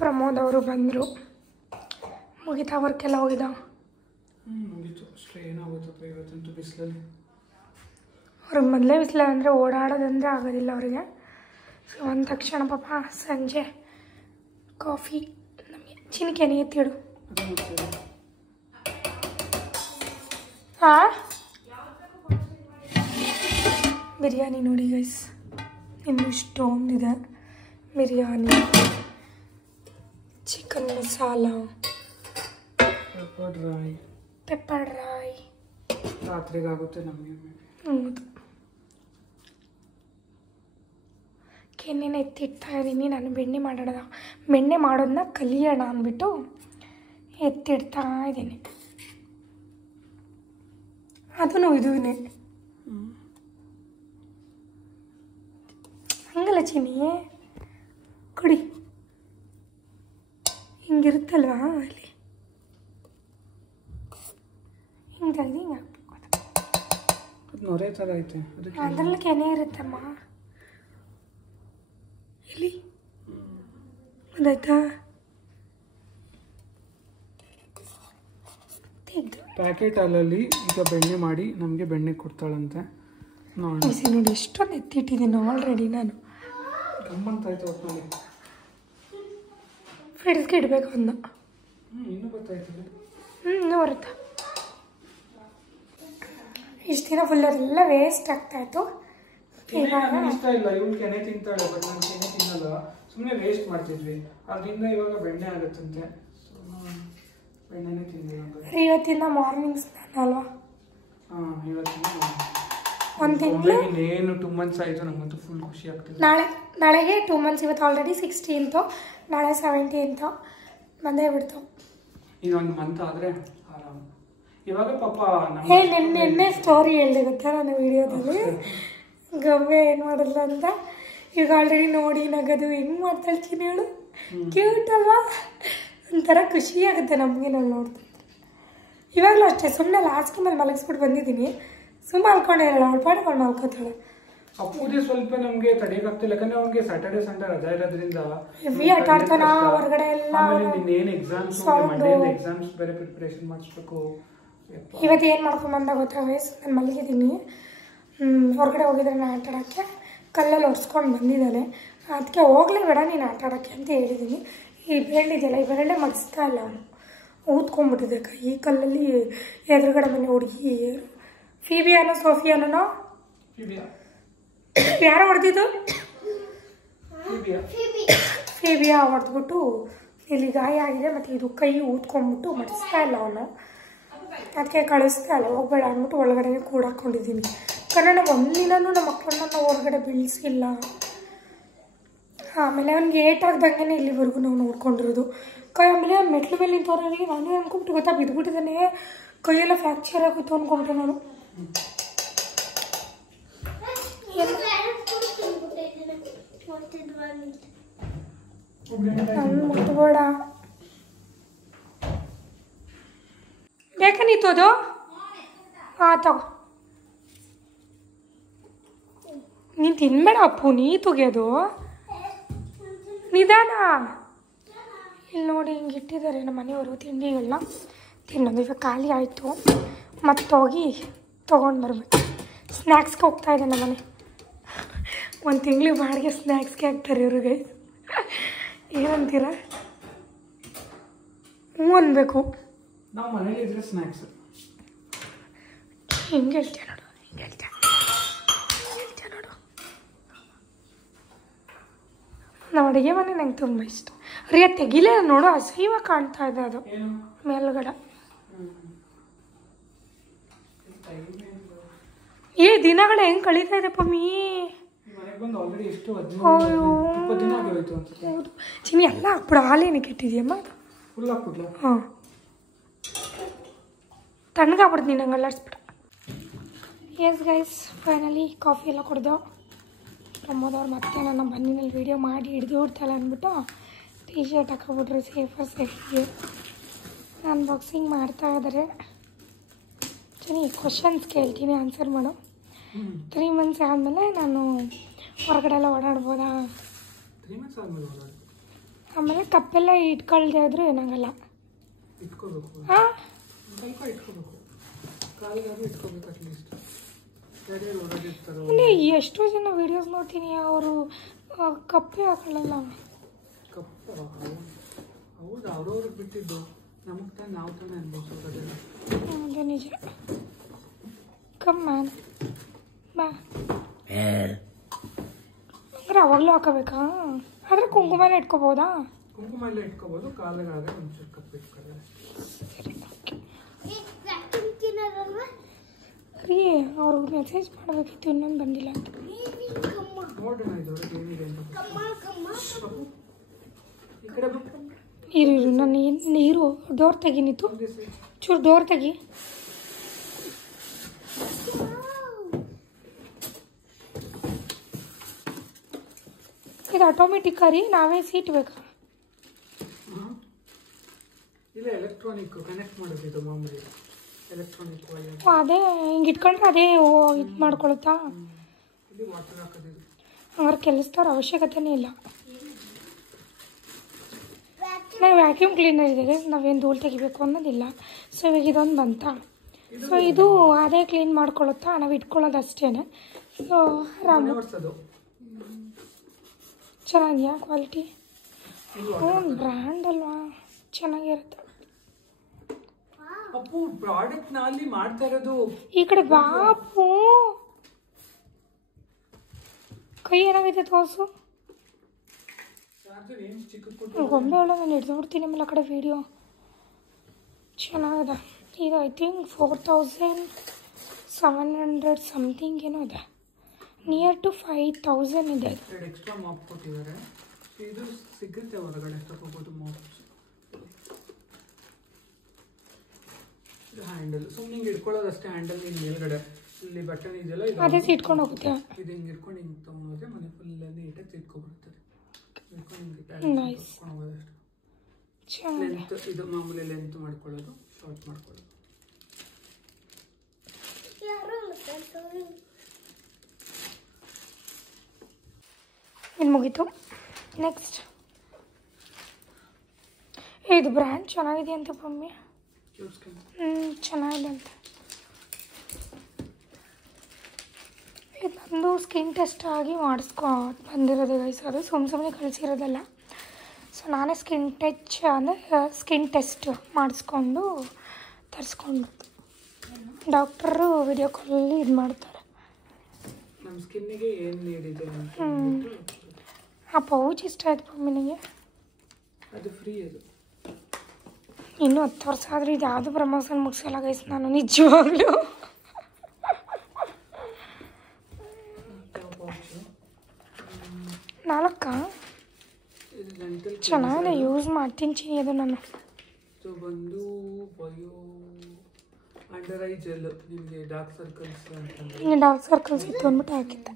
ಪ್ರಮೋದ್ ಅವರು ಬಂದರು. ಮುಗಿತಾ ವರ್ಕೆಲ್ಲ ಹೋಗಿದ? ಮುಗೀತು ಅಷ್ಟೇ. ಏನಾಗುತ್ತಪ್ಪ ಇವತ್ತಂತೂ ಬಿಸಿಲಲ್ಲಿ. ಅವ್ರಿಗೆ ಮೊದಲೇ ಬಿಸಿಲ ಅಂದರೆ ಓಡಾಡೋದಂದರೆ ಆಗೋದಿಲ್ಲ ಅವರಿಗೆ. ಸೊ ಅಂದ ತಕ್ಷಣ ಪಾಪ ಸಂಜೆ ಕಾಫಿ ನಮಗೆ ಚಿನಿಕೆ ಎತ್ತಿಡು. ಹಾಂ, ಬಿರಿಯಾನಿ ನೋಡಿ ಗೈಸ್, ಇನ್ನು ಇಷ್ಟೊಂದಿದೆ. Biryani, chicken masala, pepper dry. ರಾತ್ರಿಗಾಗುತ್ತೆ ನಮಗೆ. ಹೌದು, ಕೆನ್ನೆನ ಎತ್ತಿಡ್ತಾ ಇದ್ದೀನಿ ನಾನು. ಬೆಣ್ಣೆ ಮಾಡೋದನ್ನ ಕಲಿಯೋಣ ಅಂದ್ಬಿಟ್ಟು ಎತ್ತಿಡ್ತಾ ಇದ್ದೀನಿ. ಅದೂ ಇದೂನೇ ಹಂಗಲ್ಲ ಚಿನ್ನಿ, ಕುಡಿ. ಹಿಂಗಿರುತ್ತಲ್ವಾ ಅಲ್ಲಿ, ಹಿಂಗೆ ತೆಗ್ದು ಹಿಂಗೆ ಹಾಕ್ಬೇಕು. ಅದು ನೊರೆ ಥರ ಐತೆ, ಅದರಲ್ಲಿ ಕೆನೆ ಇರುತ್ತಮ್ಮ. ಇಲ್ಲಿ ಗೊತ್ತಾಯ್ತಾ? ಪ್ಯಾಕೆಟ್ ಹಾಲಲ್ಲಿ ಈಗ ಬೆಣ್ಣೆ ಮಾಡಿ ನಮಗೆ ಬೆಣ್ಣೆ ಕೊಡ್ತಾಳಂತೆ. ನೋಡಿ ಎಷ್ಟೊಂದು ಎತ್ತಿಟ್ಟಿದ್ದೀನಿ ಆಲ್ರೆಡಿ ನಾನು. ಗಮ್ಮಂತಾಯ್ತು ಒಟ್ಟಿನಲ್ಲಿ. ಫ್ರಿಡ್ಜ್ಗೆ ಇಡಬೇಕು ಅದನ್ನ. ಇನ್ನೂ ಗೊತ್ತಾಯ್ತದೆ. ಇನ್ನೂ ಬರುತ್ತಾ? ಇಷ್ಟು ದಿನ ಫುಲ್ ಅದೆಲ್ಲ ವೇಸ್ಟ್ ಆಗ್ತಾಯಿತ್ತು. ಇಷ್ಟ ಇಲ್ಲ, ಇವಳು ಕೆನೆ ತಿಂತಾಳೆ, ಬಟ್ ನಾನು ಕೆನೆ ತಿನ್ನಲ್ಲ. ಸುಮ್ಮನೆ ವೇಸ್ಟ್ ಮಾಡ್ತಿದ್ವಿ. ಅದರಿಂದ ಇವಾಗ ಬೆಣ್ಣೆ ಆಗುತ್ತಂತೆ. ಬೆಣ್ಣೆನೇ ತಿಂದಿಲ್ಲ. ಇವತ್ತಿಂದ ಮಾರ್ನಿಂಗ್ ಸ್ನಾನ ಅಲ್ವಾ? ಹಾಂ, ಇವತ್ತಿಂದ ಒಂದು ತಿಂಗಳು ಏನು 2 months ಆಯಿತು. ನಮಗಂತೂ ಫುಲ್ ಖುಷಿ ಆಗ್ತಿದೆ. ನಾಳೆಗೆ 2 months. ಇವತ್ತು ಆಲ್ರೆಡಿ 16th, ನಾಳೆ 17th ಬಂದೇ ಬಿಡ್ತು. ಇನ್ನೊಂದು ಮಂತ್ ಆದರೆ ಆರಾಮ. ಇವಾಗ ಪಾಪ ನಿನ್ನೆ ಸ್ಟೋರಿ ಹೇಳಿದೆ ಗೊತ್ತಾ ನಾನು ವಿಡಿಯೋದಲ್ಲಿ, ಗಮ್ಮೆ ಏನು ಮಾಡಲ್ಲ ಅಂತ. ಈಗ ಆಲ್ರೆಡಿ ನೋಡಿ ನಗದು ಹೆಂಗೆ ಮಾಡ್ತಾಳೆ ಚಿನ್ನಿ ಹೇಳು. ಕ್ಯೂಟ್ ಅಲ್ವಾ? ಒಂಥರ ಖುಷಿ ಆಗುತ್ತೆ ನಮಗೆ ನಾವು ನೋಡ್ತಾ. ಇವಾಗಲೂ ಅಷ್ಟೇ, ಸುಮ್ಮನೆ ಲಾಸ್ಟ್ಗೆ ಮೇಲೆ ಮಲಗಿಸ್ಬಿಟ್ಟು ಬಂದಿದ್ದೀನಿ. ಸುಮ್ಮ ಮಲ್ಕೊಂಡಿರಲ್ಲ, ಅವಳು ಪಾಡ್ಕೊಂಡು ಮಲ್ಕೋತಾಳೆ. ಅಪ್ಪುದೇ ಸ್ವಲ್ಪ ನಮಗೆ ತಡೆಯೋಕ್ಕಾಗ್ತಿಲ್ಲ, ಯಾಕಂದ್ರೆ ಅವ್ನಿಗೆ ಸ್ಯಾಟರ್ಡೆ ಸಂಡೇ ರಜಾ ಇರೋದ್ರಿಂದ ಹೆವಿ ಆಟ ಆಡ್ತಾನ ಹೊರಗಡೆ ಎಲ್ಲ. ಇನ್ನೇನು ಎಕ್ಸಾಮ್ಸ್, ಮಂಡೇಯಿಂದ ಎಕ್ಸಾಮ್ಸ್ ಬೇರೆ ಪ್ರಿಪ್ರೇಷನ್ ಮಾಡಿಸ್ಬೇಕು. ಇವತ್ತು ಏನು ಮಾಡ್ಕೊಂಬಂದ ಗೊತ್ತಾ ವಯಸ್ಸು? ನಾನು ಮಲಗಿದ್ದೀನಿ, ಹೊರಗಡೆ ಹೋಗಿದ್ರೆ ನಾನು ಆಟ ಆಡೋಕ್ಕೆ ಕಲ್ಲಲ್ಲಿ ಒರೆಸ್ಕೊಂಡು ಬಂದಿದ್ದಾನೆ. ಅದಕ್ಕೆ ಹೋಗಲೇ ಬೇಡ ನೀನು ಆಟ ಆಡೋಕ್ಕೆ ಅಂತ ಹೇಳಿದ್ದೀನಿ. ಈ ಬೆರಳಿದೆಯಲ್ಲ, ಈ ಬೆರಳೇ ಮಡಿಸ್ತಾ ಇಲ್ಲ ಅವನು, ಊದ್ಕೊಂಡ್ಬಿಟ್ಟಿದೆ ಕೈ. ಈ ಕಲ್ಲಲ್ಲಿ ಎದುರುಗಡೆ ಮನೆ ಹುಡುಗಿ ಫೀಬಿಯಾನೋ ಸೋಫಿಯಾನೋ ಯಾರೋ ಹೊಡೆದಿದ್ದು? ಫೀಬಿಯಾ ಹೊಡೆದ್ಬಿಟ್ಟು ಇಲ್ಲಿ ಗಾಯ ಆಗಿದೆ. ಮತ್ತು ಇದು ಕೈ ಊದ್ಕೊಂಡ್ಬಿಟ್ಟು ಮಡಿಸ್ತಾ ಇಲ್ಲ ಅವನು. ಅದಕ್ಕೆ ಕಳಿಸ್ತಾ ಇಲ್ಲ, ಹೋಗ್ಬೇಡ ಅಂದ್ಬಿಟ್ಟು ಒಳಗಡೆ ಕೂಡಾಕೊಂಡಿದ್ದೀನಿ. ಕನ್ನಡ ಒಂದಿನೂ ನಮ್ಮ ಮಕ್ಕಳನ್ನ ಹೊರಗಡೆ ಬೀಳಿಸಿಲ್ಲ. ಆಮೇಲೆ ಅವ್ನಿಗೆ ಏಟಾಗ್ದಂಗೆ ಇಲ್ಲಿವರೆಗೂ ನಾವು ನೋಡ್ಕೊಂಡಿರೋದು. ಆಮೇಲೆ ಮೆಟ್ಲು ಮೇಲೆ ನಿಂತವ್ರಿಗೆ ನಾನೇ ಅಂದ್ಕೊಂಬಿಟ್ಟು ಗೊತ್ತಾ, ಬಿದ್ದುಬಿಟ್ಟಿದ್ದಾನೆ, ಕೈಯೆಲ್ಲ ಫ್ರ್ಯಾಕ್ಚರ್ ಆಗೋಯ್ತು ಅಂದ್ಕೊಂಬಿಟ್ಟೆ ನಾನು. ಮುಟ್ಬೇಡ. ಬೇಕಾ ನೀತು ಅದು? ಹಾಂ ತಗೋ. ನೀನು ತಿನ್ಬೇಡ ಅಪ್ಪು, ನೀ ತುಗಿಯೋದು ನಿಧಾನ. ಇಲ್ಲಿ ನೋಡಿ ಹಿಂಗೆ ಇಟ್ಟಿದ್ದಾರೆ ನಮ್ಮ ಮನೆಯವರು ತಿಂಡಿಗಳನ್ನ ತಿನ್ನೋದು. ಇವಾಗ ಖಾಲಿ ಆಯಿತು, ಮತ್ತೆ ಹೋಗಿ ತೊಗೊಂಡು ಬರ್ಬೇಕು. ಸ್ನ್ಯಾಕ್ಸ್ಗೆ ಹೋಗ್ತಾ ಇದೆ ನಮ್ಮ ಮನೆ. 1 ತಿಂಗ್ಳಿಗೆ ಬಾಡಿಗೆ ಸ್ನ್ಯಾಕ್ಸ್ಗೆ ಹಾಕ್ತಾರೆ ಇವ್ರಿಗೆ. ಏನಂತೀರ? ಹ್ಞೂ ಅನ್ಬೇಕು. ನಾವು ಮನೇಲಿ ಇದ್ರೆ ಸ್ನ್ಯಾಕ್ಸ್ ಹಿಂಗೆ ಹೇಳ್ತೀಯ ನೋಡು, ಹಿಂಗೆ ಹೇಳ್ತೀಯ ನೋಡು. ನಮ್ಮ ಅಡುಗೆ ಮನೆ ನಂಗೆ ತುಂಬ ಇಷ್ಟ. ರೀ ತೆಗಿಲೇ ನೋಡು, ಅಸಹ್ಯ ಕಾಣ್ತಾ ಇದೆ ಅದು ಮೇಲ್ಗಡೆ. ದಿನಗಳು ಹೆಂಗೆ ಕಳೀತಾ ಇದೆ ಪಮ್ಮಿ. ಹೌದು ಚಿನ್ನಿ, ಎಲ್ಲ ಹಾಕ್ಬಿಡು. ಹಾಲೇನಕ್ಕೆ ಇಟ್ಟಿದ್ಯಮ್ಮ ಅದು? ಹಾಂ, ತಣ್ಣಗಾಗ್ಬಿಡ್ತು, ನೀನು ಹಂಗೆ ಅಲ್ಲಾಡ್ಸ್ಬಿಡ. ಎಸ್ ಗೈಸ್, ಫೈನಲಿ ಕಾಫಿ ಎಲ್ಲ ಕುಡ್ದು ಪ್ರಮೋದ್ ಅವ್ರು ಮತ್ತೆ ನನ್ನ ಬಂದಿನಲ್ಲಿ ವೀಡಿಯೋ ಮಾಡಿ ಹಿಡಿದು ಬಿಡ್ತಾಳೆ ಅಂದ್ಬಿಟ್ಟು ಟೀ ಶರ್ಟ್ ಹಾಕೊಬಿಟ್ರು ಸೇಫ್ಗೆ ಅನ್ಬಾಕ್ಸಿಂಗ್ ಮಾಡ್ತಾ ಇದ್ದಾರೆ. ಚೆನ್ನಾಗಿ ಕ್ವಶನ್ಸ್ ಕೇಳ್ತೀನಿ, ಆನ್ಸರ್ ಮಾಡು. 3 months ಆದಮೇಲೆ ನಾನು ಹೊರಗಡೆ ಎಲ್ಲ ಓಡಾಡ್ಬೋದಾ? 3 months ಆದಮೇಲೆ ಓಡಾಡ್ಬೋದು. ಆಮೇಲೆ ಕಪ್ಪೆಲ್ಲ ಇಟ್ಕೊಳ್ದೇ ಇದ್ರೂ ಏನಾಗಲ್ಲ. ಇಟ್ಕೋಬೇಕು, ಹಾಂ ಸ್ವಲ್ಪ ಇಟ್ಕೋಬೇಕು, ಕಾಲಿಗಾದ್ರೂ ಇಟ್ಕೋಬೇಕು ಅಟ್ಲೀಸ್ಟ್. ಗಾಡಿಯಲ್ಲಿ ಓಡಾಡಿರ್ತಾರೆ. ಎಷ್ಟೋ ಜನ ವೀಡಿಯೋಸ್ ನೋಡ್ತೀನಿ, ಅವರು ಕಪ್ಪೆ ಹಾಕೊಳ್ಳಲ್ಲ. ಕಪ್ಪ ಹೌದು, ಅವ್ರವ್ರಿಗೆ ಬಿಟ್ಟಿದ್ದು. ನಮಗೆ ತಾನು ನಾವು ತಾನೇ ಅನ್ಭವಿಸೋದೆಲ್ಲ. ಅದು ನಿಜ. ಕಮ್ಮ ಬಾ ಅಂದರೆ ಅವಾಗಲೂ ಹಾಕೋಬೇಕಾ? ಆದರೆ ಕುಂಕುಮನೇ ಇಟ್ಕೋಬೋದಾ? ಕುಂಕುಮ ಎಲ್ಲ ಇಟ್ಕೋಬೋದು, ಕಾಲಿಗಾದ್ರೆ ಒಂಚೂರು ಕಪ್ಪು ಇಟ್ಕೊಳ್ಳೋದು. ಸರಿ, ಓಕೆ. ರೀ ಅವ್ರಿಗೆ ಮೆಸೇಜ್ ಮಾಡಬೇಕಿತ್ತು, ಇನ್ನೊಂದು ಬಂದಿಲ್ಲ ಅಂತ. ನೋಡೋಣ ಇದ್ರೊಳಗೆ ಏನಿದೆ ಅಂತ. ಈ ಕಡೆ ಇರು ನಾನು ನೀರು ಡೋರ್ ತೆಗಿನಿತ್ತು, ಚೂರು ಡೋರ್ ತೆಗಿ. ಇದು ಆಟೋಮೆಟಿಕ್ ರೀ, ನಾವೇ ಸೀಟ್ ಬೇಕಾ? ಇಲ್ಲ, ಎಲೆಕ್ಟ್ರಾನಿಕ್ ಕನೆಕ್ಟ್ ಮಾಡೋದು ಇದು ಮಾಮೂಲಿ ಎಲೆಕ್ಟ್ರಾನಿಕ್ ವೈರ್. ಅದೇ ಹಿಂಗೆ ಇಟ್ಕೊಂಡ್ರೆ ಅದೇ ಇದು ಮಾಡ್ಕೊಳುತ್ತಾ? ಇಲ್ಲಿ ವಾಟರ್ ಹಾಕೋದಿದು. ಹಂಗಾರೆ ಕೆಲಸದವ್ರ ಅವಶ್ಯಕತೆನೇ ಇಲ್ಲ. ನಾವು ವ್ಯಾಕ್ಯೂಮ್ ಕ್ಲೀನರ್ ಇದೆ, ನಾವೇನು ಧೂಳು ತೆಗಿಬೇಕು ಅನ್ನೋದಿಲ್ಲ. ಸೊ ಇವಾಗ ಇದೊಂದು ಬಂತ. ಸೊ ಇದು ಅದೇ ಕ್ಲೀನ್ ಮಾಡ್ಕೊಳುತ್ತಾ, ನಾವು ಇಟ್ಕೊಳ್ಳೋದು ಅಷ್ಟೇ. ಸೊ ಆರಾಮ. ಚೆನ್ನಾಗಿದೆಯಾ ಕ್ವಾಲಿಟಿ? ಬ್ರ್ಯಾಂಡ್ ಅಲ್ವಾ, ಚೆನ್ನಾಗಿರುತ್ತೆ. ಅಪ್ಪು ಪ್ರಾಡಕ್ಟ್ ನಲ್ಲಿ ಮಾಡ್ತಾ ಇರೋದು. ಈ ಕಡೆ ಬಾಪು, ಕೈ ಏನಾಗೈತೆ ತೋರ್ಸು. ಗೊಂಬೆ ಒಳಗೆ ನಾನು ಹಿಡಿದು ಬಿಡ್ತೀನಿ ಆಮೇಲೆ ಆ ಕಡೆ ವೀಡಿಯೋ. ಚೆನ್ನಾಗಿದೆ ಇದು. ಐ ಥಿಂಕ್ 4700 ಸಮಥಿಂಗ್ ಏನೋ ಇದೆ, ನಿಯರ್ ಟು 5000 ಇದೆ. ಎಕ್ಸ್ಟ್ರಾ ಮಾಪ್ ಕೊಟ್ಟಿದ್ದಾರೆ. ಇದು ಸಿಗುತ್ತೆ ಹೊರಗಡೆ ತಗೋಬೋದು ಮಾಪ್ಸ್. ಇದು ಹ್ಯಾಂಡಲ್ ಸುಮ್ಮನೆ ಹಿಂಗೆ ಇಟ್ಕೊಳ್ಳೋದಷ್ಟೇ. ಹ್ಯಾಂಡಲ್ ಹಿಂಗೆ ಮೇಲ್ಗಡೆ ಇಲ್ಲಿ ಬಟನ್ ಇದೆಯಲ್ಲ, ಅದೇ ಇಟ್ಕೊಂಡು ಹೋಗುತ್ತೆ. ಇದು ಹಿಂಗೆ ಇಟ್ಕೊಂಡು ಹಿಂಗೆ ತೊಗೊಂಡೋದ್ರೆ ಮನೆ ಫುಲ್ ನೀಟಾಗಿ ಇಟ್ಕೊಬರ್ತದೆ. ನೈಸ್, ಚೆನ್ನಾಗಿದೆ. ಇದು ಮಾಮೂಲಿ ಲೆಂತ್ ಮಾಡ್ಕೊಳ್ಳೋದು, ಶಾರ್ಟ್ ಮಾಡ್ಕೊಳ್ಳೋದು. ಇನ್ನು ಮುಗೀತು. ನೆಕ್ಸ್ಟ್ ಇದು ಬ್ರ್ಯಾಂಡ್ ಚೆನ್ನಾಗಿದೆ ಅಂತ ಮಮ್ಮಿ. ಚೆನ್ನಾಗಿದೆ ಅಂತ. ಇದು ನಂದು ಸ್ಕಿನ್ ಟೆಸ್ಟ್ ಆಗಿ ಬಂದಿರೋದು ಗೈಸ್. ಅದು ಸುಮ್ಮನೆ ಕಳಿಸಿರೋದಲ್ಲ. ಸೊ ನಾನೇ ಸ್ಕಿನ್ ಟೆಸ್ಟ್ ಮಾಡಿಸ್ಕೊಂಡು ತರಿಸ್ಕೊಂಡು ಡಾಕ್ಟರು ವಿಡಿಯೋ ಕಾಲಲ್ಲಿ ಇದು ಮಾಡ್ತಾರೆ. ನಮ್ಮ ಸ್ಕಿನ್ನಿಗೆ ಏನು ನೀಡಿದೆ ಅಂತ. ಆ ಪೌಚ್ ಇಷ್ಟ ಆಯ್ತು ಮಮ್ಮಿ ನನಗೆ. ಅದು ಫ್ರೀ. ಅದು ಇನ್ನೂ 10 ವರ್ಷ ಆದರೆ ಇದು ಯಾವುದು ಪ್ರಮೋಷನ್ ಮುಗಿಸಲ್ಲ ಗೈಸ್ ನಾನು ನಿಜವಾಗ್ಲೂ. ನಾಲ್ಕಾ ಚೆನ್ನಾಗಿದೆ, ಯೂಸ್ ಮಾಡ್ತೀನಿ ಚಿನಿ. ಅದು ನಾನು ಬಂದು ಬಯೋ ಅಂಡರ್ ಐ ಜೆಲ್, ನಿಮಗೆ ಡಾರ್ಕ್ ಸರ್ಕಲ್ಸ್ ಅಂತಂದ್ರೆ. ಡಾರ್ಕ್ ಸರ್ಕಲ್ಸ್ ಇತ್ತು ಅಂದ್ಬಿಟ್ಟು ಹಾಕಿದ್ದೆ.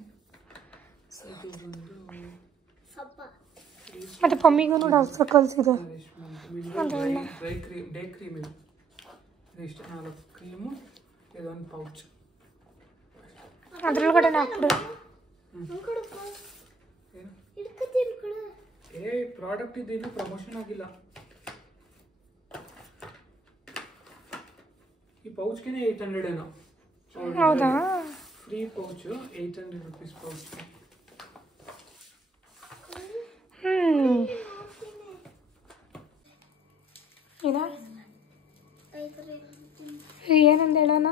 ಮತ್ತು ಪಮ್ಮಿಗೂ ಡಾರ್ಕ್ ಸರ್ಕಲ್ಸ್ ಇದೆ. ಡೇ ಕ್ರೀಮ್ ಇದು ಇಷ್ಟು 4 ಕ್ರೀಮು, ಇದೊಂದು ಪೌಚ್. ಅದ್ರೊಳಗಡೆ ಹಾಕ್ಬಿಡು. ಪ್ರಾಡಕ್ಟ್ ಇದೇನು ಪ್ರಮೋಷನ್ ಆಗಿಲ್ಲ. ಈ ಪೌಚ್ಗೆ 800 ಏನೋ. ಹೌದಾ? Free pouch 800 rupees pouch. ಏನಂದ ಹೇಳೋಣ,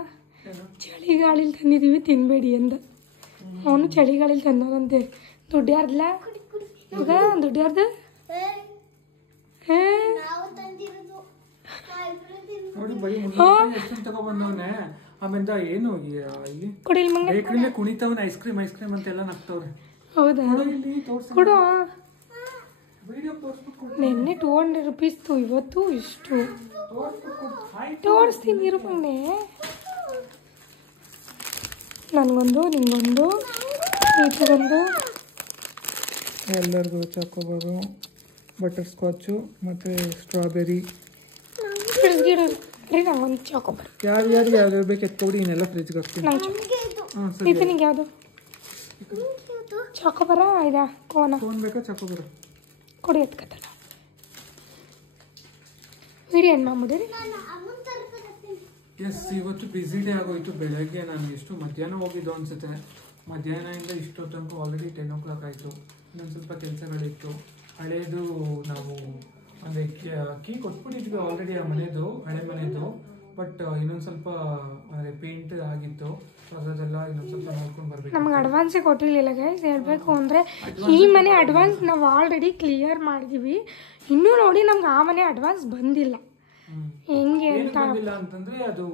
ಚಳಿಗಾಳಿಲಿ ತಂದಿದ್ದೀವಿ ತಿನ್ಬೇಡಿ ಅಂದ. ಅವನು ಚಳಿಗಾಳಿಲಿ ತಂದವಂತೆ. ದುಡ್ಡು ಯಾರ್ದಲ್ಲ ಈಗ? ದುಡ್ಡು ಯಾರ್ದು? ನೋಡಿ ಬರೀ ತಗೊಬಂದವನೆ. ಆಮೇಲೆ ಏನು ಕೊಡಿ ಬೇಕ್ರಿಲೇ ಕುಣಿತವನೆ. ಐಸ್ ಕ್ರೀಮ್ ಅಂತೆಲ್ಲ ನಗ್ತವ್ರೆ. ಹೌದಾ? ಕೊಡು. ನಿನ್ನೆ 200 ರೂಪೀಸ್ತು, ಇವತ್ತು ಇಷ್ಟು. ತೋರಿಸ್ತೀನಿ ಇರು ಮೊನ್ನೆ. ನನಗೊಂದು, ನಿಮಗೊಂದು, ಈಚೆಗೊಂದು, ಎಲ್ಲರಿಗೂ ಚಾಕೋಬಾರು, ಬಟರ್ ಸ್ಕಾಚು ಮತ್ತು ಸ್ಟ್ರಾಬೆರಿ. ನಂಗೊಂದು ಚಾಕೋಬಾರ್. ಯಾರ್ಯಾರಿಗೆ ಯಾವ್ದು ಬೇಕು ಎತ್ಕೊಬಿಡಿ, ಇನ್ನೆಲ್ಲ ಫ್ರಿಜ್ಗೆ ಹಾಕ್ತೀನಿ. ಹಾಂ ಸರಿ. ಇದನಿಗೆ ಯಾವುದು ಚಾಕೋಬಾರ ಇದಾ ಕೋನ್ ಬೇಕಾ ಚಾಕೋಬಾರ? ಕೊಡಿ ಎತ್ಕತ್ತಲ್ಲ. ವಿಡಿಯೋ ಏನು ಮಾಡ್ಬಿಡಿರಿ. ಎಸ್, ಇವತ್ತು ಬ್ಯುಸಿ ಡೇ ಆಗೋಯ್ತು. ಬೆಳಗ್ಗೆ ನಾನು ಎಷ್ಟು ಮಧ್ಯಾಹ್ನ ಹೋಗಿದ್ದು ಅನ್ಸುತ್ತೆ. ಮಧ್ಯಾಹ್ನದಿಂದ ಇಷ್ಟೋ ತನಕ ಆಲ್ರೆಡಿ 10 o'clock ಆಯಿತು. ಇನ್ನೊಂದು ಸ್ವಲ್ಪ ಕೆಲಸಗಳಿತ್ತು. ಹಳೇದು ನಾವು ಅಂದರೆ ಕೀ ಕೊಟ್ಬಿಟ್ಟಿದ್ವಿ ಆಲ್ರೆಡಿ ಆ ಮನೆಯದು, ಹಳೆ ಮನೆಯದು. ಬಟ್ ಇನ್ನೊಂದು ಸ್ವಲ್ಪ ಅಂದರೆ ಪೇಂಟ್ ಆಗಿತ್ತು. ಸೊ ಅದೆಲ್ಲ ಇನ್ನೊಂದು ಸ್ವಲ್ಪ ನೋಡ್ಕೊಂಡು ಬರಬೇಕು. ನಮ್ಗೆ ಅಡ್ವಾನ್ಸೇ ಕೊಟ್ಟಿರಲಿಲ್ಲ ಗೈಸ್. ಹೇಳಬೇಕು ಅಂದರೆ ಈ ಮನೆ ಅಡ್ವಾನ್ಸ್ ನಾವು ಆಲ್ರೆಡಿ ಕ್ಲಿಯರ್ ಮಾಡಿದ್ದೀವಿ. ಇನ್ನೂ ನೋಡಿ ನಮ್ಗೆ ಆ ಮನೆ ಅಡ್ವಾನ್ಸ್ ಬಂದಿಲ್ಲ. ಹೆಂಗೆ ಅಂತ ಬಂದಿಲ್ಲ ಅಂತಂದರೆ ಅದು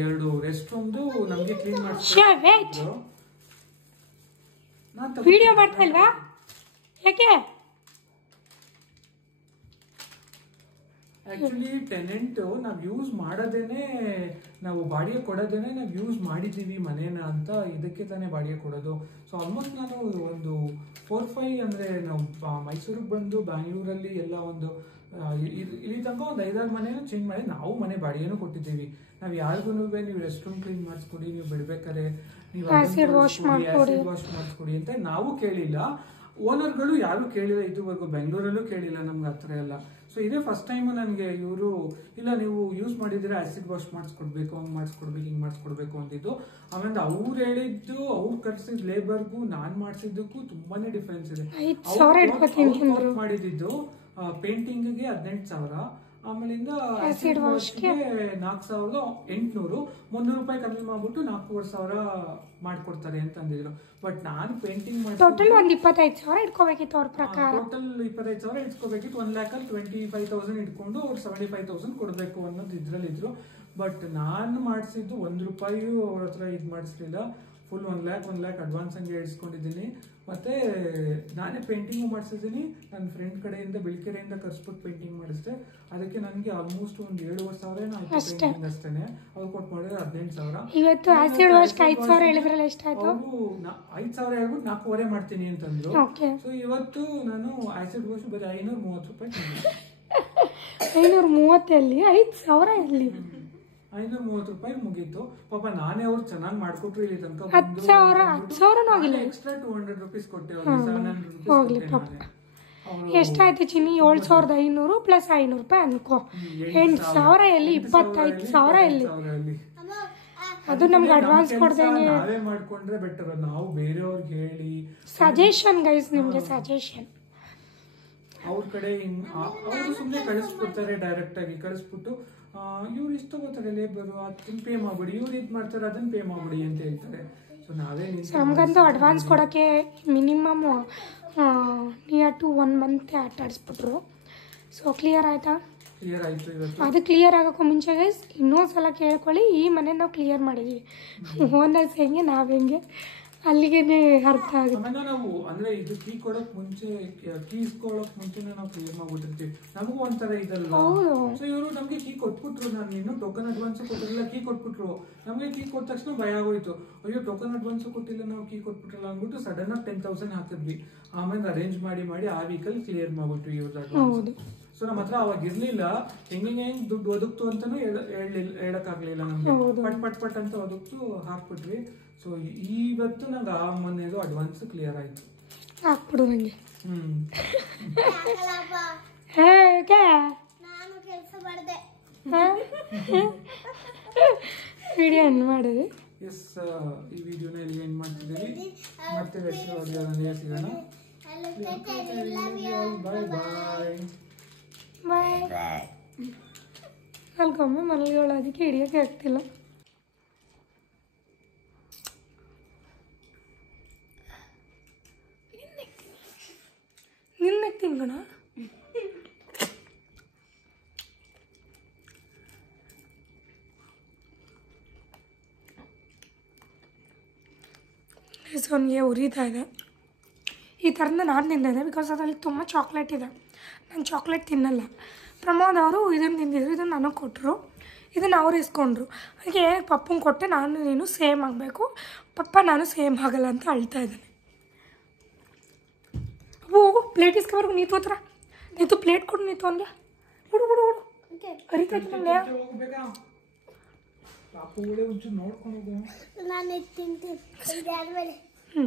2 ರೆಸ್ಟ್ ರೂಮ್ದು ನಮಗೆ ಕ್ಲೀನ್ ವೇಟ್ ವಿಡಿಯೋ ಮಾಡ್ತಾ ಇಲ್ವಾ? ಯಾಕೆ? ಆಕ್ಚುಲಿ ಟೆನೆಂಟ್ ನಾವು ಯೂಸ್ ಮಾಡೋದೇನೆ, ನಾವು ಬಾಡಿಗೆ ಕೊಡೋದೇನೆ ನಾವು ಯೂಸ್ ಮಾಡಿದ್ದೀವಿ ಮನೇನ ಅಂತ ಇದಕ್ಕೆ ತಾನೇ ಬಾಡಿಗೆ ಕೊಡೋದು. ಸೊ ಆಲ್ಮೋಸ್ಟ್ ನಾನು ಒಂದು 4-5 ಅಂದರೆ ನಾವು ಮೈಸೂರಿಗೆ ಬಂದು ಬ್ಯಾಂಗ್ಳೂರಲ್ಲಿ ಎಲ್ಲ ಒಂದು ಇಲ್ಲಿ ತನಕ ಒಂದು 5-6 ಮನೆನೂ ಚೇಂಜ್ ಮಾಡಿ ನಾವು ಮನೆ ಬಾಡಿಗೆನೂ ಕೊಟ್ಟಿದ್ದೀವಿ. ನಾವು ಯಾರಿಗೂ ನೀವು ರೆಸ್ಟ್ ರೂಮ್ ಕ್ಲೀನ್ ಮಾಡಿಸ್ಕೊಡಿ, ನೀವು ಬಿಡ್ಬೇಕಾರೆ ನೀವು ಆಸಿಡ್ ವಾಶ್ ಮಾಡಿಸ್ಕೊಡಿ ಅಂತ ನಾವು ಕೇಳಿಲ್ಲ. ಓನರ್ಗಳು ಯಾರು ಕೇಳಿಲ್ಲ ಇದುವರೆಗೂ, ಬೆಂಗಳೂರಲ್ಲೂ ಕೇಳಿಲ್ಲ ನಮ್ಗೆ ಆ ಥರ ಎಲ್ಲ. ಸೊ ಇದೇ ಫಸ್ಟ್ ಟೈಮು ನನಗೆ ಇವರು ಇಲ್ಲ ನೀವು ಯೂಸ್ ಮಾಡಿದ್ರೆ ಆಸಿಡ್ ವಾಶ್ ಮಾಡಿಸ್ಕೊಡ್ಬೇಕು, ಹಂಗೆ ಮಾಡಿಸ್ಕೊಡ್ಬೇಕು, ಹಿಂಗೆ ಮಾಡಿಸ್ಕೊಡ್ಬೇಕು ಅಂತಿದ್ದು. ಆಮೇಲೆ ಅವ್ರು ಹೇಳಿದ್ದು, ಅವ್ರು ಕರ್ಸಿದ ಲೇಬರ್ಗೂ ನಾನು ಮಾಡಿಸಿದ್ದಕ್ಕೂ ತುಂಬಾನೇ ಡಿಫ್ರೆನ್ಸ್ ಇದೆ. ಅವ್ರು ಮಾಡಿದ್ದು ಪೇಂಟಿಂಗ್ಗೆ 18,000, ಆಮೇಲಿಂದ ಆಸಿಡ್ ವಾಶ್ಗೆ 4,800, 300 ರೂಪಾಯಿ ಕಮ್ಮಿ ಮಾಡ್ಬಿಟ್ಟು 4,500 ಮಾಡ್ಕೊಡ್ತಾರೆ ಅಂತ ಅಂದಿದ್ರು. ಬಟ್ ನಾನು ಪೇಂಟಿಂಗ್ ಮಾಡಿ ಟೋಟಲ್ ಒಂದು 25,000 ಇಟ್ಕೋಬೇಕಿತ್ತು ಅವ್ರ ಪ್ರಕಾರ. ಟೋಟಲ್ 25,000 ಇಟ್ಕೋಬೇಕಿತ್ತು. 1,25,000 ಇಟ್ಕೊಂಡು ಅವ್ರು 75,000 ಕೊಡಬೇಕು ಅನ್ನೋದು ಇದ್ರಲ್ಲಿದ್ರು. ಬಟ್ ನಾನು ಮಾಡಿಸಿದ್ದು 1 ರೂಪಾಯಿ ಅವ್ರ ಹತ್ರ ಇದು ಮಾಡಿಸ್ಲಿಲ್ಲ. ಫುಲ್ 1 lakh ಅಡ್ವಾನ್ಸ್ ಹಂಗೆ ಇಡ್ಸ್ಕೊಂಡಿದ್ದೀನಿ. ಮತ್ತೆ ನಾನೇ ಪೇಂಟಿಂಗು ಮಾಡಿಸಿದ್ದೀನಿ. ನನ್ನ ಫ್ರೆಂಡ್ ಕಡೆಯಿಂದ ಬೆಳಕೆರೆಯಿಂದ ಕರ್ಸ್ಬಿಟ್ಟು ಪೇಂಟಿಂಗ್ ಮಾಡಿಸಿದೆ. ಅದಕ್ಕೆ ನನಗೆ ಆಲ್ಮೋಸ್ಟ್ ಒಂದು 7,500 ಪೇಂಟಿಂಗ್ ಅಷ್ಟೇನೆ. ಅವ್ರು ಕೊಟ್ಟು ಮಾಡಿದ್ರೆ 18,000. ಇವತ್ತು ಆಸಿಡ್ ವಾಶ್ 5,000 ಹೇಳಿದ್ರಲ್ಲ, ಎಷ್ಟಾಯ್ತು? ಅವರು 5,000 ಹೇಳ್ಬಿಟ್ಟು 4,500 ಮಾಡ್ತೀನಿ ಅಂತಂದ್ರು. ಸೊ ಇವತ್ತು ನಾನು ಆಸಿಡ್ ವಾಶ್ ಬರೀ 530 ರೂಪಾಯಿ. 530 ಎಲ್ಲಿ? 5,000 ಎಲ್ಲಿ? 530 ರೂಪಾಯಿ ಮುಗೀತು. ಪಾಪ ನಾನೇ ಅವ್ರು ಚೆನ್ನಾಗಿ ಮಾಡ್ಕೊಟ್ರು. ಇಲ್ಲಿ ತನಕ 10,000 ಎಕ್ಸ್ಟ್ರಾ 200 ರೂಪೀಸ್ ಕೊಟ್ಟೆ. 700 ರೂಪಾಯಿ. ಎಷ್ಟಾಯ್ತು ಚಿನ್ನಿ? 7,500 ಪ್ಲಸ್ 500 ರೂಪಾಯಿ ಅನ್ಕೋ. 8,000 ಎಲ್ಲಿ? 25,000 ಎಲ್ಲಿ? ಅದು ನಮ್ಗೆ ಅಡ್ವಾನ್ಸ್ ಕೊಡ್ದಂಗೆ ನಾವೇ ಮಾಡ್ಕೊಂಡ್ರೆ ಬೆಟರ್. ನಾವು ಬೇರೆಯವ್ರಿಗೆ ಹೇಳಿ ಸಜೆಷನ್ ಗೈಸ್, ನಿಮ್ಗೆ ಸಜೆಷನ್. ಅವ್ರ ಕಡೆ ಅವರು ಸುಮ್ಮನೆ ಕಳಿಸ್ಬಿಡ್ತಾರೆ, ಡೈರೆಕ್ಟ್ ಆಗಿ ಕಳಿಸ್ಬಿಟ್ಟು ಇವ್ರು ಇಷ್ಟು ತಗೋತಾರೆ ಲೇಬರು, ಅದನ್ನ ಪೇ ಮಾಡ್ಬಿಡಿ, ಇವ್ರು ಇದು ಮಾಡ್ತಾರೆ ಅದನ್ನ ಪೇ ಮಾಡ್ಬಿಡಿ ಅಂತ ಹೇಳ್ತಾರೆ. ಸೊ ನಾವೇ ನಮ್ಗಂತೂ ಅಡ್ವಾನ್ಸ್ ಕೊಡೋಕ್ಕೆ ಮಿನಿಮಮ್ ನಿಯರ್ ಟು 1 ಮಂತ್ ಆಟಾಡಿಸ್ಬಿಟ್ರು. ಸೊ ಕ್ಲಿಯರ್ ಆಯ್ತಾ? ಕ್ಲಿಯರ್ ಆಯ್ತು ಇವತ್ತು. ಅದು ಕ್ಲಿಯರ್ ಆಗೋಕ್ಕೂ ಮುಂಚೆ ಗೈಸ್ ಇನ್ನೊಂದ್ಸಲ ಕೇಳ್ಕೊಳ್ಳಿ, ಈ ಮನೆ ನಾವು ಕ್ಲಿಯರ್ ಮಾಡಿದ್ದೀವಿ. ಓನರ್ಸ್ ಹೆಂಗೆ ನಾವು ಹೆಂಗೆ ಅಲ್ಲಿಗೆ ಅರ್ಥ ಆಗುತ್ತೆ. ಆಮೇಲೆ ನಾವು ಅಂದ್ರೆ ಇದು ಕೀ ಕೊಡೋಕ್ ಮುಂಚೆ, ಕೀ ಇಸ್ಕೊಳ್ಳೋಕ್ ಮುಂಚೆನೇ ನಾವು ಕ್ಲಿಯರ್ ಮಾಡ್ಬಿಟ್ಟಿರ್ತೀವಿ. ನಮಗೂ ಒಂಥರ ಇದಲ್ಲ. ಸೊ ಇವರು ನಮ್ಗೆ ಕೀ ಕೊಟ್ಬಿಟ್ರು. ನಾನು ಇನ್ನೂ ಟೋಕನ್ ಅಡ್ವಾನ್ಸ್ ಕೊಟ್ಟಿಲ್ಲ, ಕೀ ಕೊಟ್ಬಿಟ್ರು. ನಮ್ಗೆ ಕೀ ಕೊಟ್ಟ ತಕ್ಷಣ ಭಯ ಆಗೋಯ್ತು. ಅಯ್ಯೋ ಟೋಕನ್ ಅಡ್ವಾನ್ಸ್ ಕೊಟ್ಟಿಲ್ಲ, ನಾವು ಕೀ ಕೊಟ್ಬಿಟ್ರಲ್ಲ ಅಂದ್ಬಿಟ್ಟು ಸಡನ್ ಆಗಿ 10,000 ಹಾಕಿದ್ವಿ. ಆಮೇಲೆ ಅರೇಂಜ್ ಮಾಡಿ ಆ ವೀಕಲ್ ಕ್ಲಿಯರ್ ಮಾಡ್ಬಿಟ್ವಿ ಇವ್ರದ್ದು ಅಡ್ವಾನ್ಸ್. ಸೊ ನಮ್ಮ ಹತ್ರ ಅವಾಗ ಇರ್ಲಿಲ್ಲ. ಹೆಂಗೆ ದುಡ್ಡು ಒದಗ್ತು ಅಂತಾನು ಹೇಳಕ್ಕಾಗ್ಲಿಲ್ಲ ನಮ್ಗೆ. ಪಟ್ ಅಂತ ಒದಗ್ತು ಹಾಕ್ಬಿಟ್ವಿ. ಸೊ ಇವತ್ತು ನಂಗೆ ಆ ಮೊನ್ನೆದು ಅಡ್ವಾನ್ಸ್ ಕ್ಲಿಯರ್ ಆಯ್ತು. ಹಾಕ್ಬಿಡು ನಂಗೆ. ವಿಡಿಯೋ ಎಂಡ್ ಮಾಡಿದ್ವಿ. ಎಸ್, ಈ ವಿಡಿಯೋನ ಇಲ್ಲಿ ಎಂಡ್ ಮಾಡ್ತಿದ್ದೀವಿ. ಮತ್ತೆ ವಿಡಿಯೋದಲ್ಲಿ ಸಿಗೋಣ. ಬಾಯ್ ಬಾಯ್ ಬಾಯ್. ಅಲ್ಗೊಮ್ಮೆ ಮನೆಗಳು ಅದಕ್ಕೆ ಹಿಡಿಯೋಕ್ಕೆ ಆಗ್ತಿಲ್ಲ. ನಿನ್ನ ತಿನ್ಗೋಣ. ಅವನಿಗೆ ಉರಿತಾ ಇದೆ. ಈ ಥರದ ನಾನು ತಿಂದಿದ್ದೆ ಬಿಕಾಸ್ ಅದರಲ್ಲಿ ತುಂಬ ಚಾಕ್ಲೇಟ್ ಇದೆ. ನಾನು ಚಾಕ್ಲೇಟ್ ತಿನ್ನಲ್ಲ. ಪ್ರಮೋದ್ ಅವರು ಇದನ್ನು ತಿಂದಿದ್ರು, ಇದನ್ನು ನನಗೆ ಕೊಟ್ಟರು, ಇದನ್ನು ಅವ್ರು ಇಸ್ಕೊಂಡ್ರು. ಅದಕ್ಕೆ ಪಪ್ಪಂಗೆ ಕೊಟ್ಟೆ, ನಾನು ನೀನು ಸೇಮ್ ಆಗಬೇಕು, ಪಪ್ಪ ನಾನು ಸೇಮ್ ಆಗಲ್ಲ ಅಂತ ಅಳ್ತಾ ಇದ್ದಾನೆ. ಹೋಗು ಪ್ಲೇಟ್ ಇಸ್ಕೊಬರ್ಗು ನೀತು ಹತ್ರ ನೀತು ಪ್ಲೇಟ್ ಕೊಡು ನೀತು ಅವನಿಗೆ ಹುಡು ಹುಡು ಹುಡು ಅರಿತೈತಿ ನಂಗೆ ಹೋಗ್ಬೇಕಾ ಪಾಪುಗಳೇ ಒಂಚೂರು ನೋಡ್ಕೊಂಡು ಹೋಗು ನಾನು ತಿಂತೀನಿ ಹ್ಞೂ